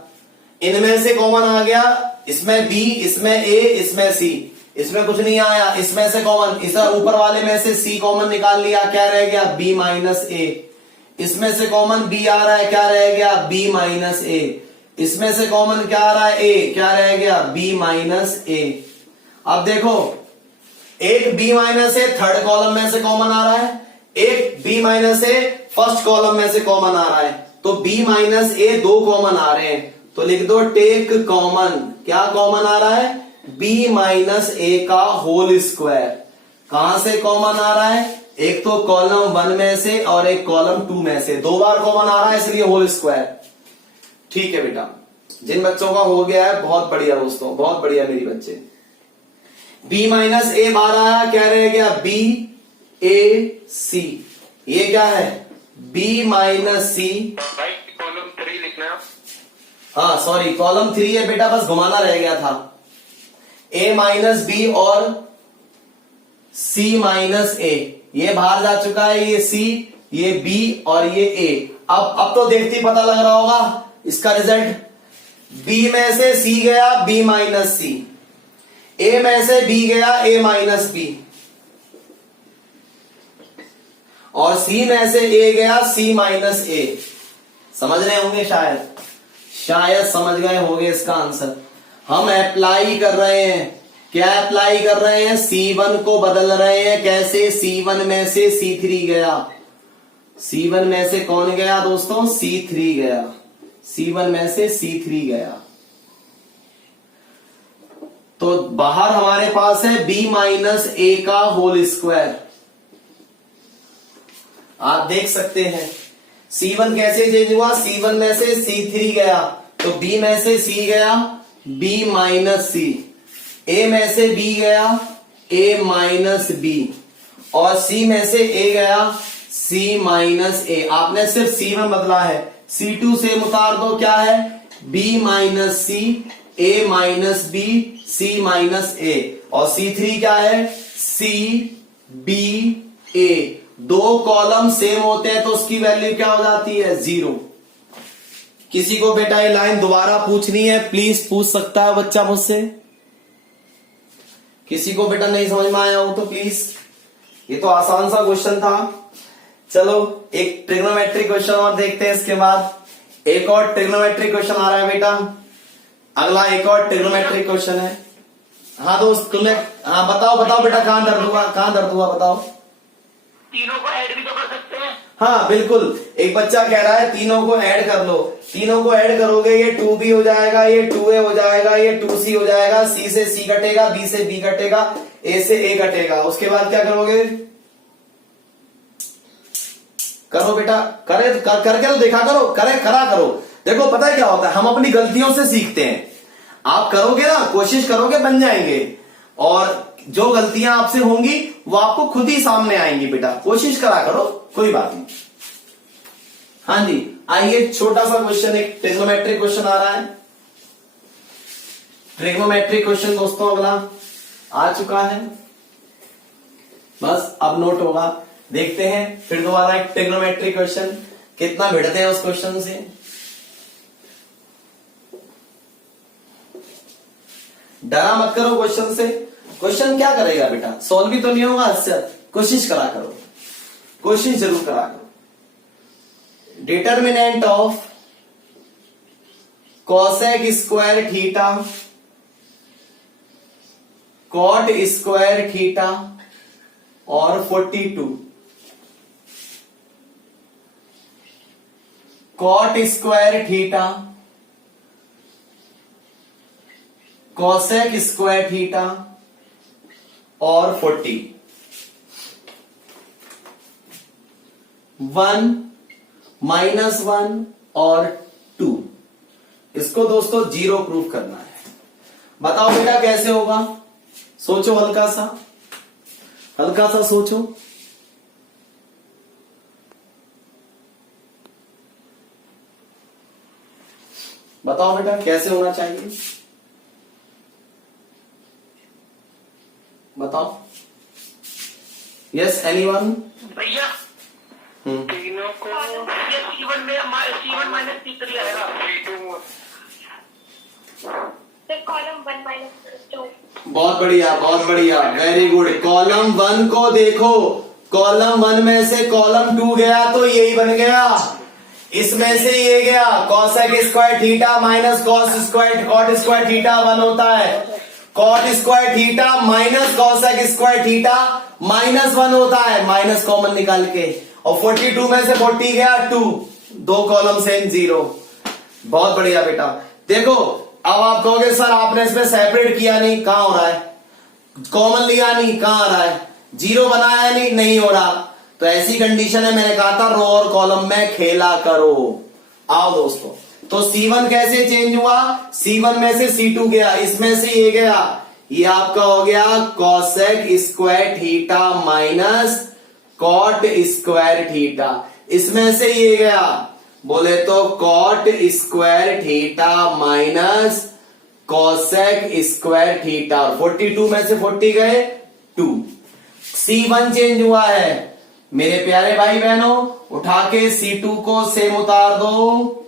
इनमें से कॉमन आ गया, इसमें बी, इसमें ए, इसमें सी, इसमें कुछ नहीं आया, इसमें से कॉमन, इस ऊपर वाले में से सी कॉमन निकाल लिया, क्या रह गया बी माइनस ए। इसमें से कॉमन बी आ रहा है, क्या रह गया बी माइनस ए। इसमें से कॉमन क्या आ रहा है ए, क्या रह गया बी माइनस ए। अब देखो एक बी माइनस ए थर्ड कॉलम में से कॉमन आ रहा है, एक बी माइनस ए फर्स्ट कॉलम में से कॉमन आ रहा है, तो बी माइनस ए दो कॉमन आ रहे हैं, तो लिख दो टेक कॉमन। क्या कॉमन आ रहा है बी माइनस ए का होल स्क्वायर। कहां से कॉमन आ रहा है, एक तो कॉलम 1 में से और एक कॉलम 2 में से, दो बार कॉमन आ रहा है इसलिए होल स्क्वायर। ठीक है बेटा, जिन बच्चों का हो गया है बहुत बढ़िया दोस्तों, बहुत बढ़िया मेरी बच्चे। बी माइनस ए बाहर आया, क्या रह गया बी ए सी। ये क्या है बी माइनस सी, भाई कॉलम 3 लिखना है। हाँ सॉरी कॉलम 3 है बेटा, बस घुमाना रह गया था। ए माइनस बी और सी माइनस ए, ये बाहर जा चुका है, ये सी, ये बी और ये ए। अब तो देखते ही पता लग रहा होगा इसका रिजल्ट। बी में से सी गया बी माइनस सी, ए में से बी गया ए माइनस बी, और सी में से ए गया सी माइनस ए। समझ रहे होंगे शायद समझ गए होंगे इसका आंसर। हम अप्लाई कर रहे हैं, क्या अप्लाई कर रहे हैं, C1 को बदल रहे हैं। कैसे, C1 में से C3 गया, C1 में से कौन गया दोस्तों C3 गया, C1 में से C3 गया। तो बाहर हमारे पास है b माइनस ए का होल स्क्वायर। आप देख सकते हैं C1 कैसे चेंज हुआ, C1 में से C3 गया, तो B में से C गया B माइनस C, A में से B गया A माइनस B, और C में से A गया C माइनस A। आपने सिर्फ C1 बदला है, C2 से उतार दो, क्या है B minus C, A minus B, C minus A, और C3 क्या है C B A। दो कॉलम सेम होते हैं तो उसकी वैल्यू क्या हो जाती है 0। किसी को बेटा ये लाइन दोबारा पूछनी है प्लीज पूछ सकता है बच्चा मुझसे। किसी को बेटा नहीं समझ में आया हो तो प्लीज, ये तो आसान सा क्वेश्चन था। चलो एक ट्रिग्नोमेट्रिक क्वेश्चन और देखते हैं, इसके बाद एक और ट्रिग्नोमेट्रिक क्वेश्चन आ रहा है बेटा। अगला एक और ट्रिग्नोमेट्रिक क्वेश्चन है। हाँ दोस्त तुम्हें, हाँ बताओ बेटा कहां दर्द हुआ बताओ। तीनों को ऐड भी तो कर सकते हैं। हाँ बिल्कुल, एक बच्चा कह रहा है तीनों को ऐड कर लो। तीनों को ऐड करोगे ये 2b हो जाएगा, ये 2a हो जाएगा, ये 2c हो जाएगा, c से c कटेगा, b से b कटेगा, a से a कटेगा। उसके बाद क्या करोगे, करो बेटा, करके तो देखा करो, करा करो। देखो पता है क्या होता है, हम अपनी गलतियों से सीखते हैं। आप करोगे ना, कोशिश करोगे बन जाएंगे, और जो गलतियां आपसे होंगी वो आपको खुद ही सामने आएंगी बेटा। कोशिश करा करो, कोई बात नहीं। हाँ जी, आइए छोटा सा क्वेश्चन, एक ट्रिग्नोमेट्रिक क्वेश्चन आ रहा है। ट्रिग्नोमेट्रिक क्वेश्चन दोस्तों अगला आ चुका है, बस अब नोट होगा। देखते हैं फिर दोबारा एक ट्रिग्नोमेट्रिक क्वेश्चन, कितना भिड़ते हैं उस क्वेश्चन से। डरा मत करो क्वेश्चन से, क्वेश्चन क्या करेगा बेटा, सॉल्व भी तो नहीं होगा, अच्छा कोशिश करा करो, कोशिश जरूर करा करो। Determinant of cosec square theta cot square theta और 42, cot square theta cosec square theta और 40, 1 -1 और 2, इसको दोस्तों 0 प्रूफ करना है। बताओ बेटा कैसे होगा, सोचो हल्का सा सोचो। बताओ बेटा कैसे होना चाहिए, बताओ। Yes anyone? भैया तीनों को C1 में C1 माइनस C3 आएगा। कॉलम 1 -2। बहुत बढ़िया, बहुत बढ़िया, वेरी गुड। कॉलम 1 को देखो, कॉलम 1 में से कॉलम 2 गया तो यही बन गया, इसमें से ये गया cosec square theta minus cos square cot square theta 1 होता है, cot square theta minus cosec square theta -1 होता है, माइनस कॉमन निकाल के, और 42 में से 40 गया 2, 2 कॉलम सेम 0। बहुत बढ़िया बेटा। देखो अब आप कहोगे सर आपने इसमें सेपरेट किया नहीं, कहां हो रहा है, कॉमन लिया नहीं, कहां आ रहा है, 0 बनाया नहीं, नहीं हो रहा, तो ऐसी कंडीशन है, मैंने कहा था रो और कॉलम में खेला करो। आओ दोस्तों, तो C1 कैसे चेंज हुआ, C1 में से C2 गया, इसमें से ये गया, ये आपका हो गया cosec square theta minus cot square theta, इसमें से ये गया, बोले तो cot square theta minus cosec square theta, 42 में से 40 गए 2। C1 चेंज हुआ है मेरे प्यारे भाई बहनों, उठा के C2 को सेम उतार दो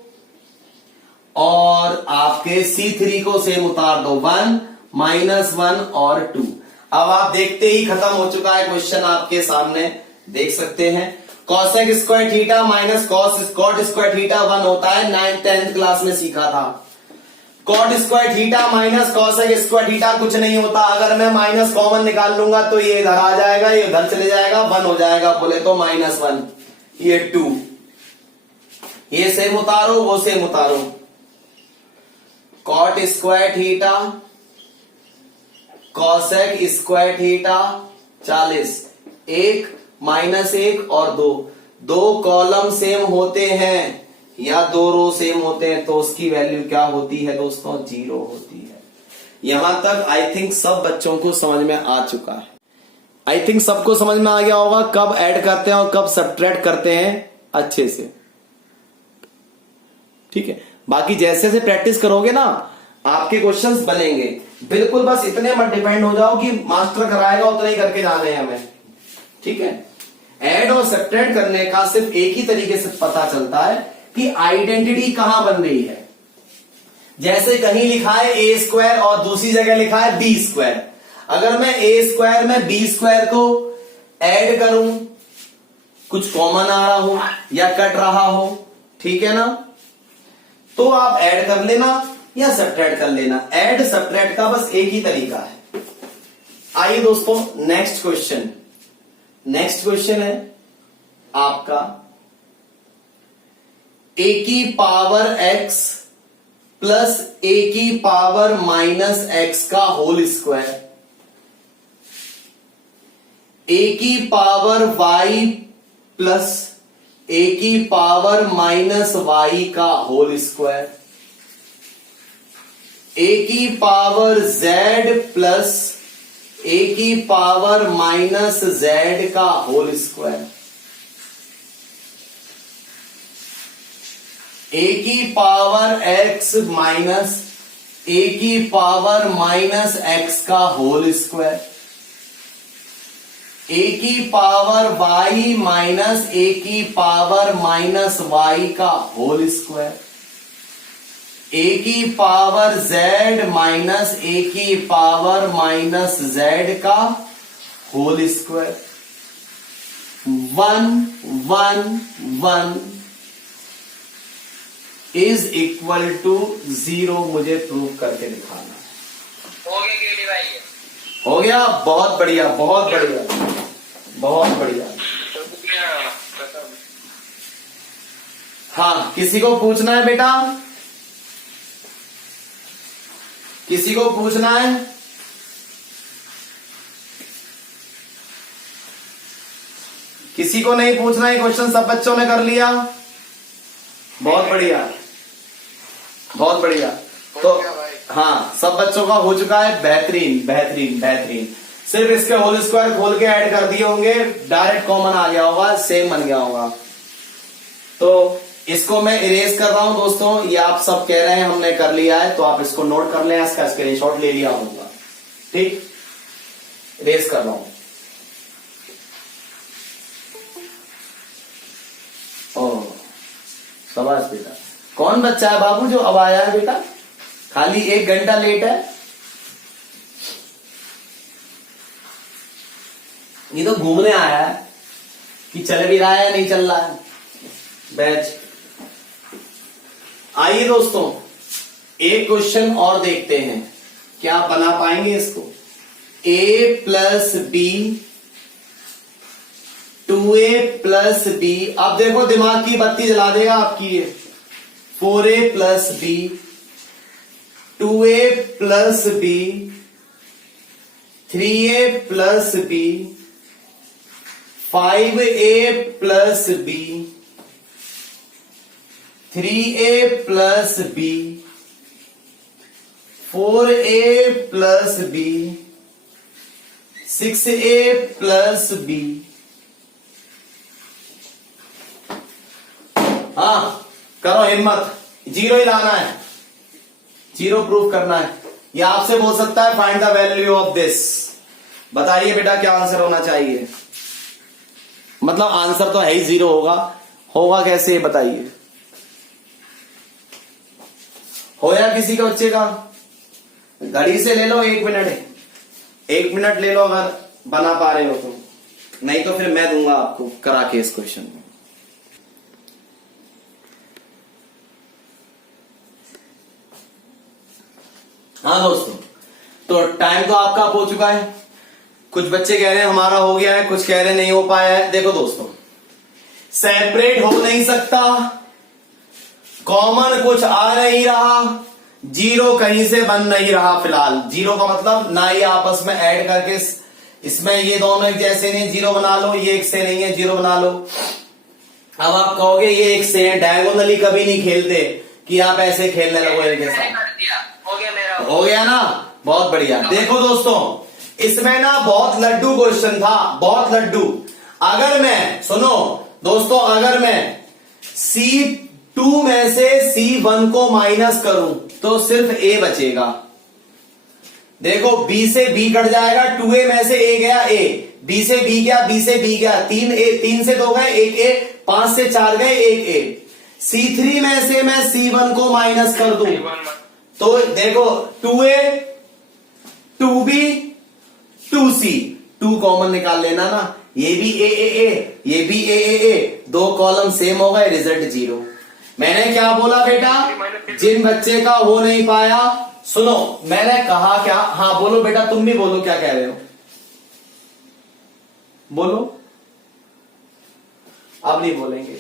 और आपके C3 को सेम उतार दो, 1 -1 और 2। अब आप देखते ही खत्म हो चुका है क्वेश्चन, आपके सामने देख सकते हैं। Cosec square theta minus cot square theta 1 होता है, 9th 10th क्लास में सीखा था। Cot square theta minus cosec square theta कुछ नहीं होता, अगर मैं माइनस कॉमन निकाल लूंगा तो ये इधर आ जाएगा, ये उधर चले जाएगा, 1 हो जाएगा, बोले तो -1, ये 2, ये सेम उतारो, वो सेम उतारो, cot square theta cosec square theta 40, 1 -1 और 2, 2 कॉलम सेम होते हैं या 2 रो सेम होते हैं तो उसकी वैल्यू क्या होती है दोस्तों, 0 होती है। यहां तक आई थिंक सब बच्चों को समझ में आ चुका है, आई थिंक सबको समझ में आ गया होगा कब ऐड करते हैं और कब सब्ट्रैक्ट करते हैं अच्छे से, ठीक है। बाकी जैसे जैसे प्रैक्टिस करोगे ना आपके क्वेश्चंस बनेंगे, बिल्कुल बस इतने मत डिपेंड हो जाओ कि मास्टर कराएगा उतना ही करके जाने हैं हमें, ठीक है। ऐड और सब्ट्रैक्ट करने का सिर्फ एक ही तरीके से पता चलता है कि आइडेंटिटी कहां बन रही है। जैसे कहीं लिखा है a स्क्वायर और दूसरी जगह लिखा है b स्क्वायर, अगर मैं a स्क्वायर में b स्क्वायर को ऐड करूं, कुछ कॉमन आ रहा हो या कट रहा हो, ठीक है ना, तो आप ऐड कर लेना या सब्ट्रैक्ट कर लेना। ऐड सब्ट्रैक्ट का बस एक ही तरीका है। आइए दोस्तों नेक्स्ट क्वेश्चन, नेक्स्ट क्वेश्चन है आपका a की पावर x प्लस a की पावर माइनस x का होल स्क्वायर, a की पावर y प्लस a की पावर माइनस y का होल स्क्वायर, a की पावर z प्लस a की पावर माइनस z का होल स्क्वायर, a की पावर x माइनस a की पावर माइनस x का होल स्क्वायर, a की पावर y माइनस a की पावर माइनस y का होल स्क्वायर, a की पावर z माइनस a की पावर माइनस z का whole square, 1 1 1 is equal to 0 मुझे prove करके दिखाना। हो गया केडी भाई, हो गया, बहुत बढ़िया, बहुत बढ़िया, बहुत बढ़िया। हाँ, किसी को पूछना है बेटा, किसी को पूछना है, किसी को नहीं पूछना है, क्वेश्चन सब बच्चों ने कर लिया, बहुत बढ़िया, बहुत बढ़िया। तो हाँ, सब बच्चों का हो चुका है, बेहतरीन बेहतरीन बेहतरीन। सिर्फ इसके होल स्क्वायर खोल के ऐड कर दिए होंगे, डायरेक्ट कॉमन आ गया होगा, सेम बन गया होगा। तो इसको मैं इरेज कर रहा हूं दोस्तों, ये आप सब कह रहे हैं हमने कर लिया है, तो आप इसको नोट कर लें, इसका स्क्रीनशॉट ले लिया होगा, ठीक। इरेज कर रहा हूं। ओह शाबाश बेटा। कौन बच्चा है बाबू जो अब आया है बेटा, खाली 1 घंटा लेट है। ये तो घूमने आया है कि चल भी रहा है या नहीं चल रहा है बैच। आइए दोस्तों एक क्वेश्चन और देखते हैं, क्या बना पाएंगे इसको। a plus b 2a plus b, अब देखो दिमाग की बत्ती जला देगा आपकी ये। 4a plus b 2a plus b 3a plus b 5a plus b 3a plus b 4a plus b 6a plus b. हाँ करो हिम्मत, 0 ही लाना है, 0 प्रूफ करना है। या आपसे बोल सकता है find the value of this. बताइए बेटा क्या आंसर होना चाहिए। मतलब आंसर तो है ही 0 होगा कैसे बताइए। हो या किसी का बच्चे का, घड़ी से ले लो 1 मिनट, 1 मिनट ले लो अगर बना पा रहे हो तो, नहीं तो फिर मैं दूंगा आपको करा के इस क्वेश्चन में। हाँ दोस्तों, तो टाइम तो आपका हो चुका है। कुछ बच्चे कह रहे हैं हमारा हो गया है, कुछ कह रहे हैं नहीं हो पाया है। देखो दोस्तों, सेपरेट हो नहीं सकता, कॉमन कुछ आ नहीं रहा, 0 कहीं से बन नहीं रहा फिलहाल। 0 का मतलब ना ये आपस में ऐड करके इसमें ये दोनों एक जैसे नहीं, 0 बना लो, ये एक से नहीं है 0 बना लो। अब आप कहोगे ये एक से है, डायगोनली कभी नहीं खेलते कि आप ऐसे खेलने लगो इनके साथ। हो गया मेरा, हो गया ना, बहुत बढ़िया। देखो दोस्तों इसमें ना बहुत लड्डू क्वेश्चन था, बहुत लड्डू। अगर मैं सुनो दोस्तों, अगर मैं C2 में से C1 को माइनस करूं तो सिर्फ A बचेगा। देखो B से B कट जाएगा, 2A में से A गया A, B से B गया, B से B गया, 3 से 2 गए 1 A, 5 से 4 गए 1 A। C3 में से मैं C1 को माइनस कर दूं तो देखो 2A 2B 2C, 2 कॉमन निकाल लेना ना, ये भी A ये भी A, 2 कॉलम सेम हो गए, रिजल्ट 0। मैंने क्या बोला बेटा, जिन बच्चे का हो नहीं पाया, सुनो मैंने कहा क्या। हाँ बोलो बेटा, तुम भी बोलो क्या कह रहे हो, बोलो। अब नहीं बोलेंगे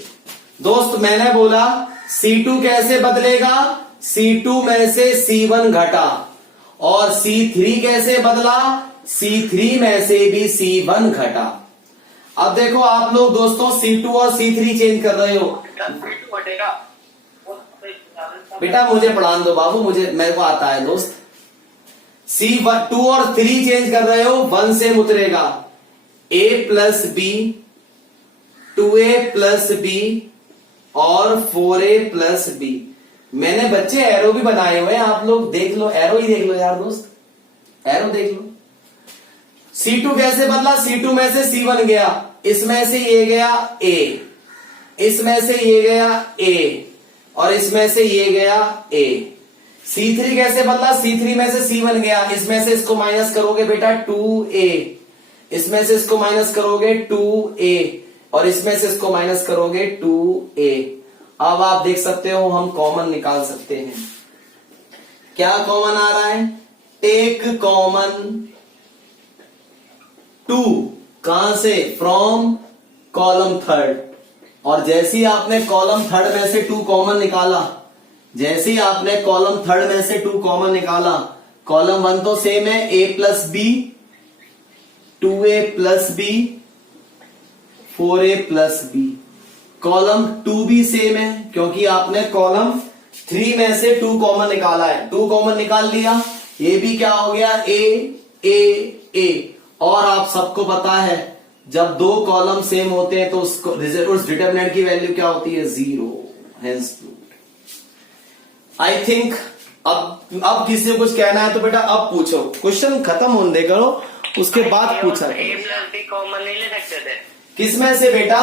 दोस्त। मैंने बोला C2 कैसे बदलेगा, C2 में से C1 घटा, और C3 कैसे बदला, C3 में से भी C1 घटा। अब देखो आप लोग दोस्तों C2 और C3 चेंज कर रहे हो। बेटा मुझे पढ़ाने दो बाबू, मेरे को आता है दोस्त। C2 और 3 चेंज कर रहे हो, 1 से उतरेगा A plus b 2A plus b और 4A प्लस बी। मैंने बच्चे एरो भी बनाए हुए हैं, आप लोग देख लो, एरो ही देख लो यार दोस्त, एरो देख लो। C2 कैसे बदला, C2 में से C1 गया, इसमें से ये गया A, इसमें से ये गया A, और इसमें से ये गया A। C3 कैसे बदला, C3 में से C1 गया, इसमें से इसको माइनस करोगे बेटा 2A, इसमें से इसको माइनस करोगे 2A, और इसमें से इसको माइनस करोगे 2A। अब आप देख सकते हो हम कॉमन निकाल सकते हैं। क्या कॉमन आ रहा है, टेक कॉमन 2, कहां से, फ्रॉम कॉलम थर्ड। और जैसे ही आपने कॉलम थर्ड में से 2 कॉमन निकाला, जैसे ही आपने कॉलम थर्ड में से 2 कॉमन निकाला, कॉलम 1 तो सेम है A plus b 2A plus b 4A plus b. Column 2 भी सेम है क्योंकि आपने कॉलम 3 में से 2 कॉमन निकाला है, 2 कॉमन निकाल लिया, ये भी क्या हो गया A। और आप सबको पता है जब 2 कॉलम सेम होते हैं तो उस डिटरमिनेंट की वैल्यू क्या होती है, 0। Hence proved. आई थिंक अब किसी को कुछ कहना है तो बेटा अब पूछो, क्वेश्चन खत्म होने दे करो, उसके बाद पूछा। A प्लस बी कॉमन नहीं ले सकते थे किसमें से बेटा,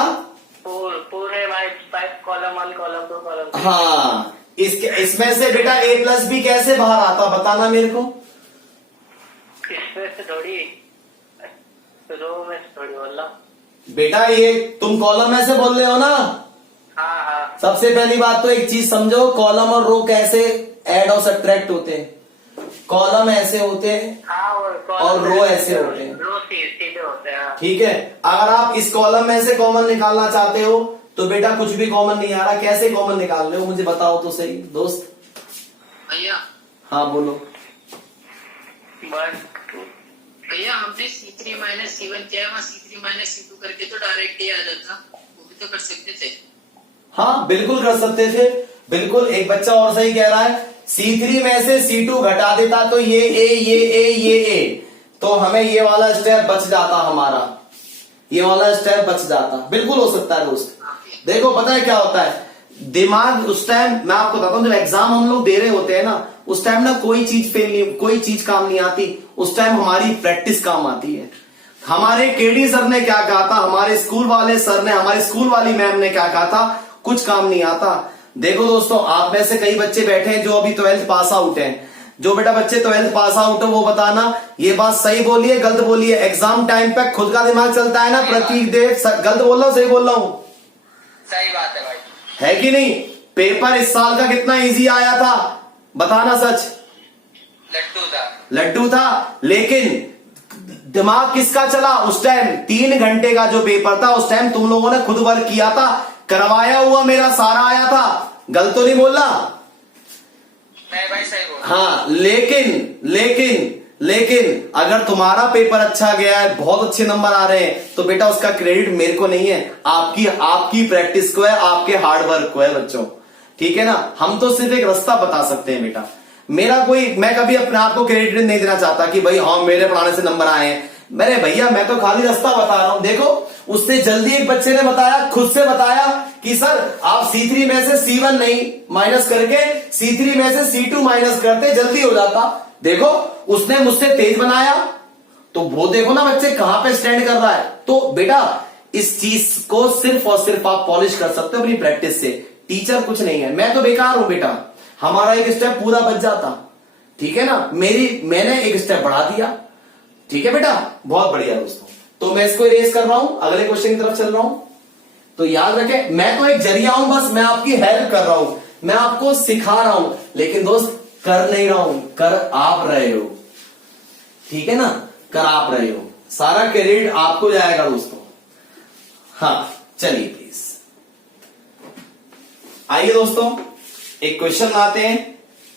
पूरे 5 कॉलम 1 कॉलम 2 कॉलम 3। हाँ इसमें से बेटा a प्लस बी कैसे बाहर आता, बताना मेरे को। इसमें से थोड़ी, रो में से थोड़ी बोल रहा। बेटा ये तुम कॉलम में से बोल रहे हो ना। हाँ हाँ सबसे पहली बात तो एक चीज समझो, कॉलम और रो कैसे ऐड और सब्ट्रैक्ट होते हैं। कॉलम ऐसे होते हैं हाँ, और रो ऐसे होते हैं। रो सीधे होते हैं। ठीक है, अगर आप इस कॉलम में से कॉमन निकालना चाहते हो तो बेटा कुछ भी कॉमन नहीं आ रहा, कैसे कॉमन निकाल रहे हो मुझे बताओ तो सही दोस्त। भैया हाँ बोलो। 1 2 भैया हमने C3 माइनस C1 किया, वहाँ C3 माइनस C2 करके तो डायरेक्ट ही आ जाता, वो भी तो कर सकते थे। हाँ बिल्कुल कर सकते थे, बिल्कुल। एक बच्चा और सही कह रहा है, C3 में से C2 घटा देता तो ये A, तो हमें ये वाला स्टेप बच जाता, हमारा ये वाला स्टेप बच जाता। बिल्कुल हो सकता है दोस्त। देखो पता है क्या होता है, दिमाग उस टाइम, मैं आपको बताता हूँ, जब एग्जाम हम लोग दे रहे होते हैं ना, उस टाइम ना कोई चीज फेल नहीं, कोई चीज काम नहीं आती, उस टाइम हमारी प्रैक्टिस काम आती है। हमारे केडी सर ने क्या कहा था, हमारे स्कूल वाले सर ने, हमारी स्कूल वाली मैम ने क्या कहा था, कुछ काम नहीं आता। देखो दोस्तों, आप में से कई बच्चे बैठे हैं जो अभी 12th पास आउट हैं। जो बेटा बच्चे 12th पास आउट हो वो बताना ये बात सही बोलिए गलत बोलिए। एग्जाम टाइम पे खुद का दिमाग चलता है ना, प्रतीक देव, गलत बोल रहा हूं सही बोल रहा हूं? सही बात है भाई। है कि नहीं? पेपर इस साल का कितना इजी आया था, बताना सच। लड्डू था, लेकिन दिमाग किसका चला उस टाइम? 3 घंटे का जो पेपर था उस टाइम तुम लोगों ने खुद वर्क किया था, करवाया हुआ मेरा सारा आया था। गलत तो नहीं बोल रहा? नहीं भाई सही बोल। हाँ, लेकिन अगर तुम्हारा पेपर अच्छा गया है, बहुत अच्छे नंबर आ रहे हैं, तो बेटा उसका क्रेडिट मेरे को नहीं है, आपकी प्रैक्टिस को है, आपके हार्ड वर्क को है बच्चों। ठीक है ना? हम तो सिर्फ एक रास्ता बता सकते हैं बेटा। मैं कभी अपने आप को क्रेडिट नहीं देना चाहता कि भाई हाँ मेरे पढ़ाने से नंबर आए हैं। मेरे भैया मैं तो खाली रास्ता बता रहा हूं। देखो उससे जल्दी एक बच्चे ने बताया, खुद से बताया कि सर आप C3 में से C1 नहीं माइनस करके C3 में से C2 माइनस करते, जल्दी हो जाता। देखो उसने मुझसे तेज बनाया, तो वो देखो ना बच्चे कहां पे स्टैंड कर रहा है। तो बेटा इस चीज को सिर्फ और सिर्फ आप पॉलिश कर सकते हो अपनी प्रैक्टिस से, टीचर कुछ नहीं है। मैं तो बेकार हूं बेटा, हमारा एक स्टेप पूरा बच जाता। ठीक है ना? मैंने एक स्टेप बढ़ा दिया। ठीक है बेटा, बहुत बढ़िया दोस्तों। तो मैं इसको इरेज कर रहा हूं, अगले क्वेश्चन की तरफ चल रहा हूं। तो याद रखें, मैं तो एक जरिया हूं, बस मैं आपकी हेल्प कर रहा हूं, मैं आपको सिखा रहा हूं, लेकिन दोस्त कर नहीं रहा हूं, कर आप रहे हो। ठीक है ना? कर आप रहे हो, सारा क्रेडिट आपको जाएगा दोस्तों। हाँ चलिए प्लीज आइए दोस्तों, एक क्वेश्चन लाते हैं,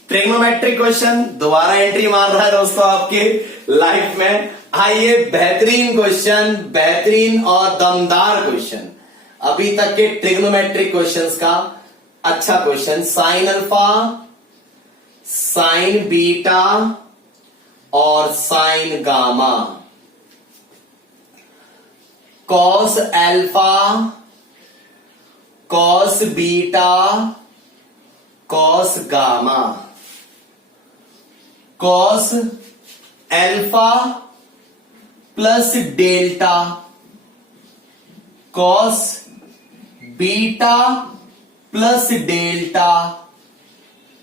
ट्रिग्नोमेट्रिक क्वेश्चन। दोबारा एंट्री मार रहा है दोस्तों आपके लाइफ में। आइए, बेहतरीन क्वेश्चन, बेहतरीन और दमदार क्वेश्चन, अभी तक के ट्रिग्नोमेट्रिक क्वेश्चंस का अच्छा question. Sine alpha, sine beta और sine gamma, cos alpha, cos beta, cos gamma, cos alpha plus delta, cos beta plus delta,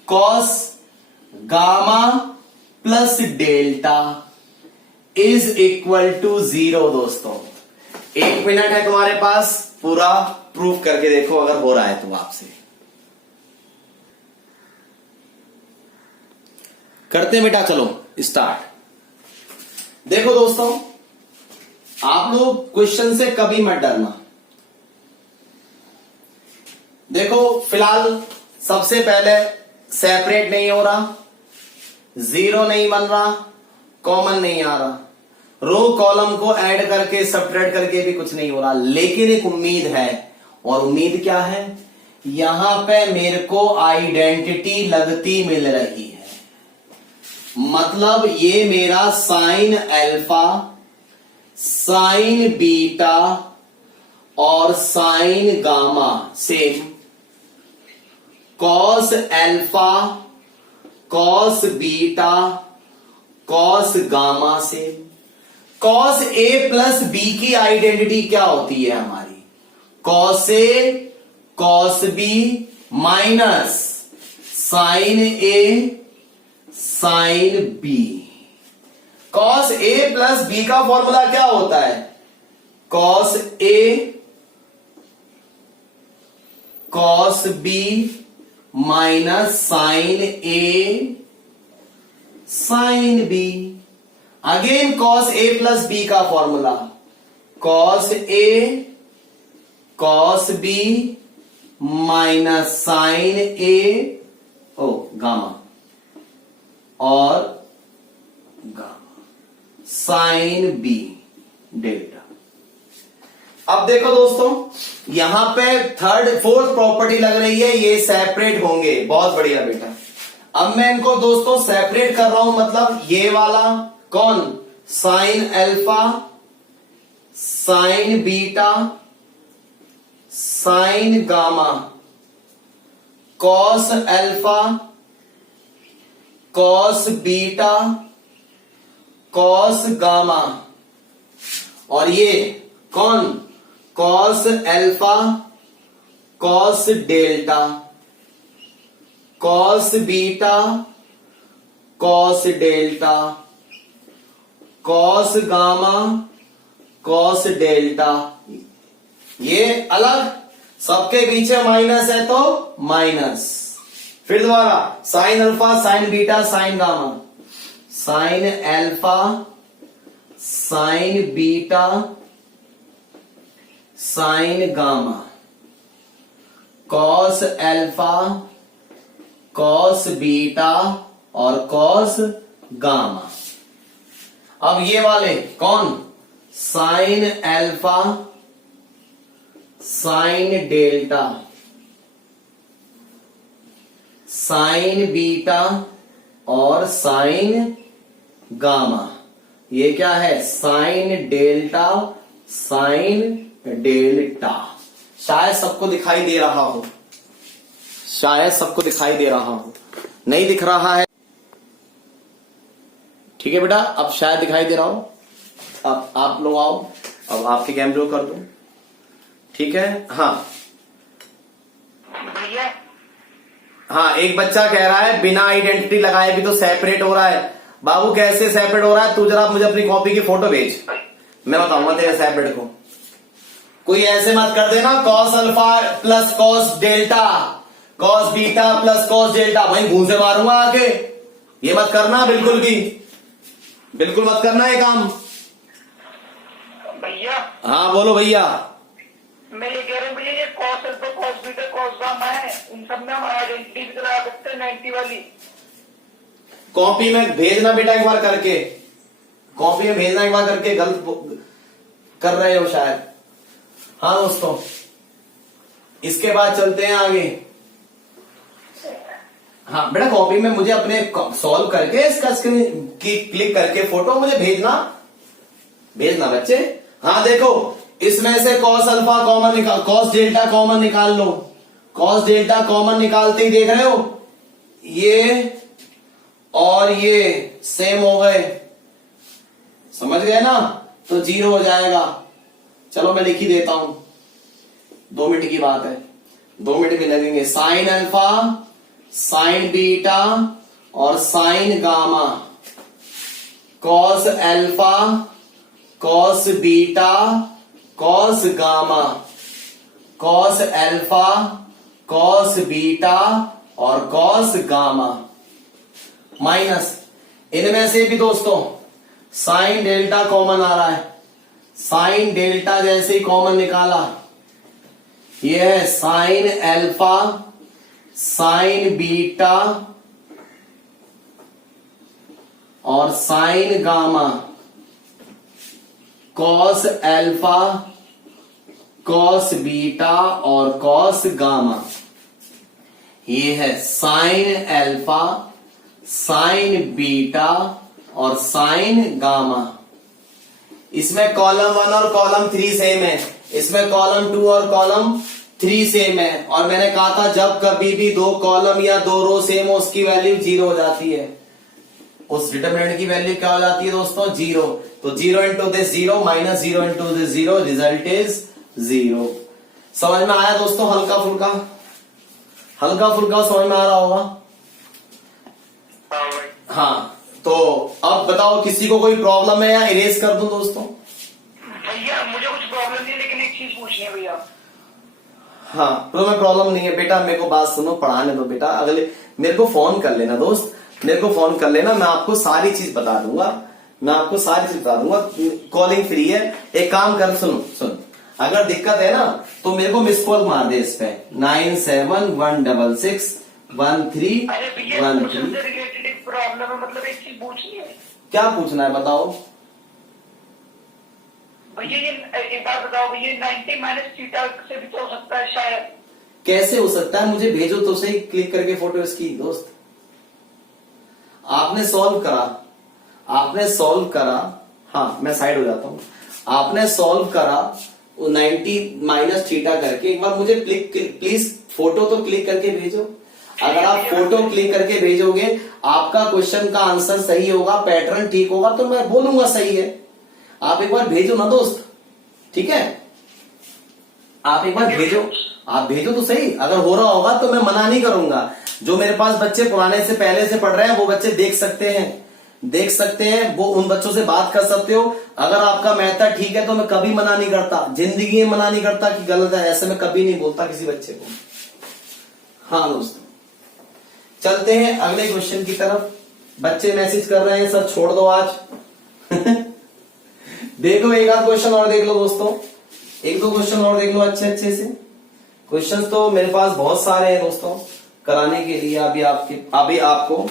cos gamma plus delta is equal to 0 दोस्तों। 1 minute है तुम्हारे पास, पूरा proof करके देखो अगर हो रहा है तो आपसे। करते हैं बेटा, चलो स्टार्ट। देखो दोस्तों, आप लोग क्वेश्चन से कभी मत डरना। देखो फिलहाल सबसे पहले सेपरेट नहीं हो रहा, 0 नहीं बन रहा, कॉमन नहीं आ रहा, रो कॉलम को ऐड करके सब्ट्रैक्ट करके भी कुछ नहीं हो रहा, लेकिन एक उम्मीद है। और उम्मीद क्या है? यहां पे मेरे को आइडेंटिटी लगती मिल रही है। मतलब ये मेरा साइन अल्फा, साइन बीटा और sine gamma same, cos alpha, cos beta, cos gamma same. Cos A plus B की आइडेंटिटी क्या होती है हमारी? Cos A, cos B minus sine A sine B. Cos A plus B का formula क्या होता है? Cos A cos B minus sine A sine B. Again cos A plus B का formula cos A cos B minus sine A gamma और gamma sine B delta. अब देखो दोस्तों, यहां पे थर्ड फोर्थ प्रॉपर्टी लग रही है, ये सेपरेट होंगे। बहुत बढ़िया बेटा। अब मैं इनको दोस्तों सेपरेट कर रहा हूं, मतलब ये वाला कौन? Sign alpha sine beta sine gamma cos alpha cos beta cos gamma, और ये कौन? Cos alpha cos delta cos beta cos delta cos gamma cos delta. ये अलग, सबके पीछे माइनस है तो माइनस। फिर दोबारा sign alpha sine beta sine gamma, sign alpha sine beta sine gamma cos alpha cos beta और कॉस गामा। अब ये वाले कौन? Sign alpha sine delta sign beta और साइन गामा। ये क्या है? Sine delta sine delta. शायद सबको दिखाई दे रहा हो, शायद सबको दिखाई दे रहा हो। नहीं दिख रहा है? ठीक है बेटा, अब शायद दिखाई दे रहा हो। अब आप लोग आओ, अब आपके कैमरे को कर दो। ठीक है। हाँ भैया हाँ, एक बच्चा कह रहा है बिना आइडेंटिटी लगाए भी तो सेपरेट हो रहा है। बाबू कैसे सेपरेट हो रहा है? तू जरा मुझे अपनी कॉपी की फोटो भेज, मैं बताऊंगा तेरे सेपरेट को। कोई ऐसे मत कर देना cos alpha plus cos delta cos beta plus cos delta, वहीं घूम से मारूंगा आके। ये मत करना, बिल्कुल भी बिल्कुल मत करना ये काम। भैया हाँ बोलो भैया। मैं ये कह रहा हूँ भैया, ये cos alpha cos beta cos gamma है, इन सब में हम आइडेंटिटी भी लगा सकते हैं 90 वाली। कॉपी में भेजना बेटा एक बार करके, कॉपी में भेजना एक बार करके। गलत कर रहे हो शायद। हाँ दोस्तों, इसके बाद चलते हैं आगे। हाँ बेटा, कॉपी में मुझे अपने सॉल्व करके इसका स्क्रीन की क्लिक करके फोटो मुझे भेजना बच्चे। हाँ देखो, इसमें से कॉस अल्फा कॉमन निकाल, कॉस डेल्टा कॉमन निकाल लो। कॉस डेल्टा कॉमन निकालते ही देख रहे हो ये और ये सेम हो गए, समझ गए ना? तो 0 हो जाएगा। चलो मैं लिख ही देता हूं, 2 मिनट की बात है, 2 मिनट भी लगेंगे। साइन अल्फा साइन बीटा और sine gamma cos alpha cos beta cos gamma cos alpha cos beta और कॉस गामा माइनस, इनमें से भी दोस्तों साइन डेल्टा कॉमन आ रहा है। साइन डेल्टा जैसे ही कॉमन निकाला, यह है साइन अल्फा साइन बीटा और sine gamma cos alpha cos beta और कॉस गामा। ये है साइन अल्फा साइन बीटा और साइन गामा। इसमें कॉलम 1 और कॉलम 3 सेम है, इसमें कॉलम 2 और कॉलम 3 सेम है। और मैंने कहा था जब कभी भी 2 कॉलम या 2 रो सेम हो, उसकी वैल्यू 0 हो जाती है। उस डिटरमिनेंट की वैल्यू क्या हो जाती है दोस्तों? 0। तो 0 into this 0 minus 0 into this 0, result is 0। समझ में आया दोस्तों? हल्का फुल्का समझ में आ रहा होगा। हाँ भाई। हाँ, तो अब बताओ किसी को कोई प्रॉब्लम है या इरेज कर दूं दोस्तों? भैया मुझे कुछ प्रॉब्लम नहीं, लेकिन एक चीज पूछनी है भैया। हाँ, तो मैं प्रॉब्लम नहीं है बेटा, मेरे को बात सुनो, पढ़ाने दो बेटा। अगले मेरे को फोन कर लेना दोस्त, मेरे को फोन कर लेना, मैं आपको सारी चीज बता दूंगा, मैं आपको सारी चीज बता दूंगा। कॉलिंग फ्री है। एक काम कर, सुन, अगर दिक्कत है ना तो मेरे को मिस कॉल मार दे इस पे 97166131 अरे भैया क्वेश्चन से रिलेटेड एक प्रॉब्लम है, मतलब एक चीज पूछनी है। क्या पूछना है बताओ? भैया ये एक बात बताओ भैया, 90 माइनस थीटा से भी तो हो सकता है शायद। कैसे हो सकता है? मुझे भेजो तो सही क्लिक करके फोटो इसकी दोस्त। आपने सॉल्व करा, हाँ मैं साइड हो जाता हूं। आपने सॉल्व करा 90 माइनस थीटा करके, एक बार मुझे प्लीज फोटो तो क्लिक करके भेजो। अगर आप फोटो क्लिक करके भेजोगे, आपका क्वेश्चन का आंसर सही होगा, पैटर्न ठीक होगा, तो मैं बोलूंगा सही है। आप एक बार भेजो ना दोस्त, ठीक है? आप एक बार भेजो, आप भेजो तो सही। अगर हो रहा होगा तो मैं मना नहीं करूंगा। जो मेरे पास बच्चे पुराने से पहले से पढ़ रहे हैं वो बच्चे देख सकते हैं, वो उन बच्चों से बात कर सकते हो। अगर आपका मेथड ठीक है तो मैं कभी मना नहीं करता, जिंदगी में मना नहीं करता कि गलत है, ऐसे मैं कभी नहीं बोलता किसी बच्चे को। हाँ दोस्तों, चलते हैं अगले क्वेश्चन की तरफ। बच्चे मैसेज कर रहे हैं सर छोड़ दो आज। देखो एक आध क्वेश्चन और देख लो दोस्तों, एक दो क्वेश्चन और देख लो अच्छे से। क्वेश्चंस तो मेरे पास बहुत सारे हैं दोस्तों कराने के लिए। अभी आपको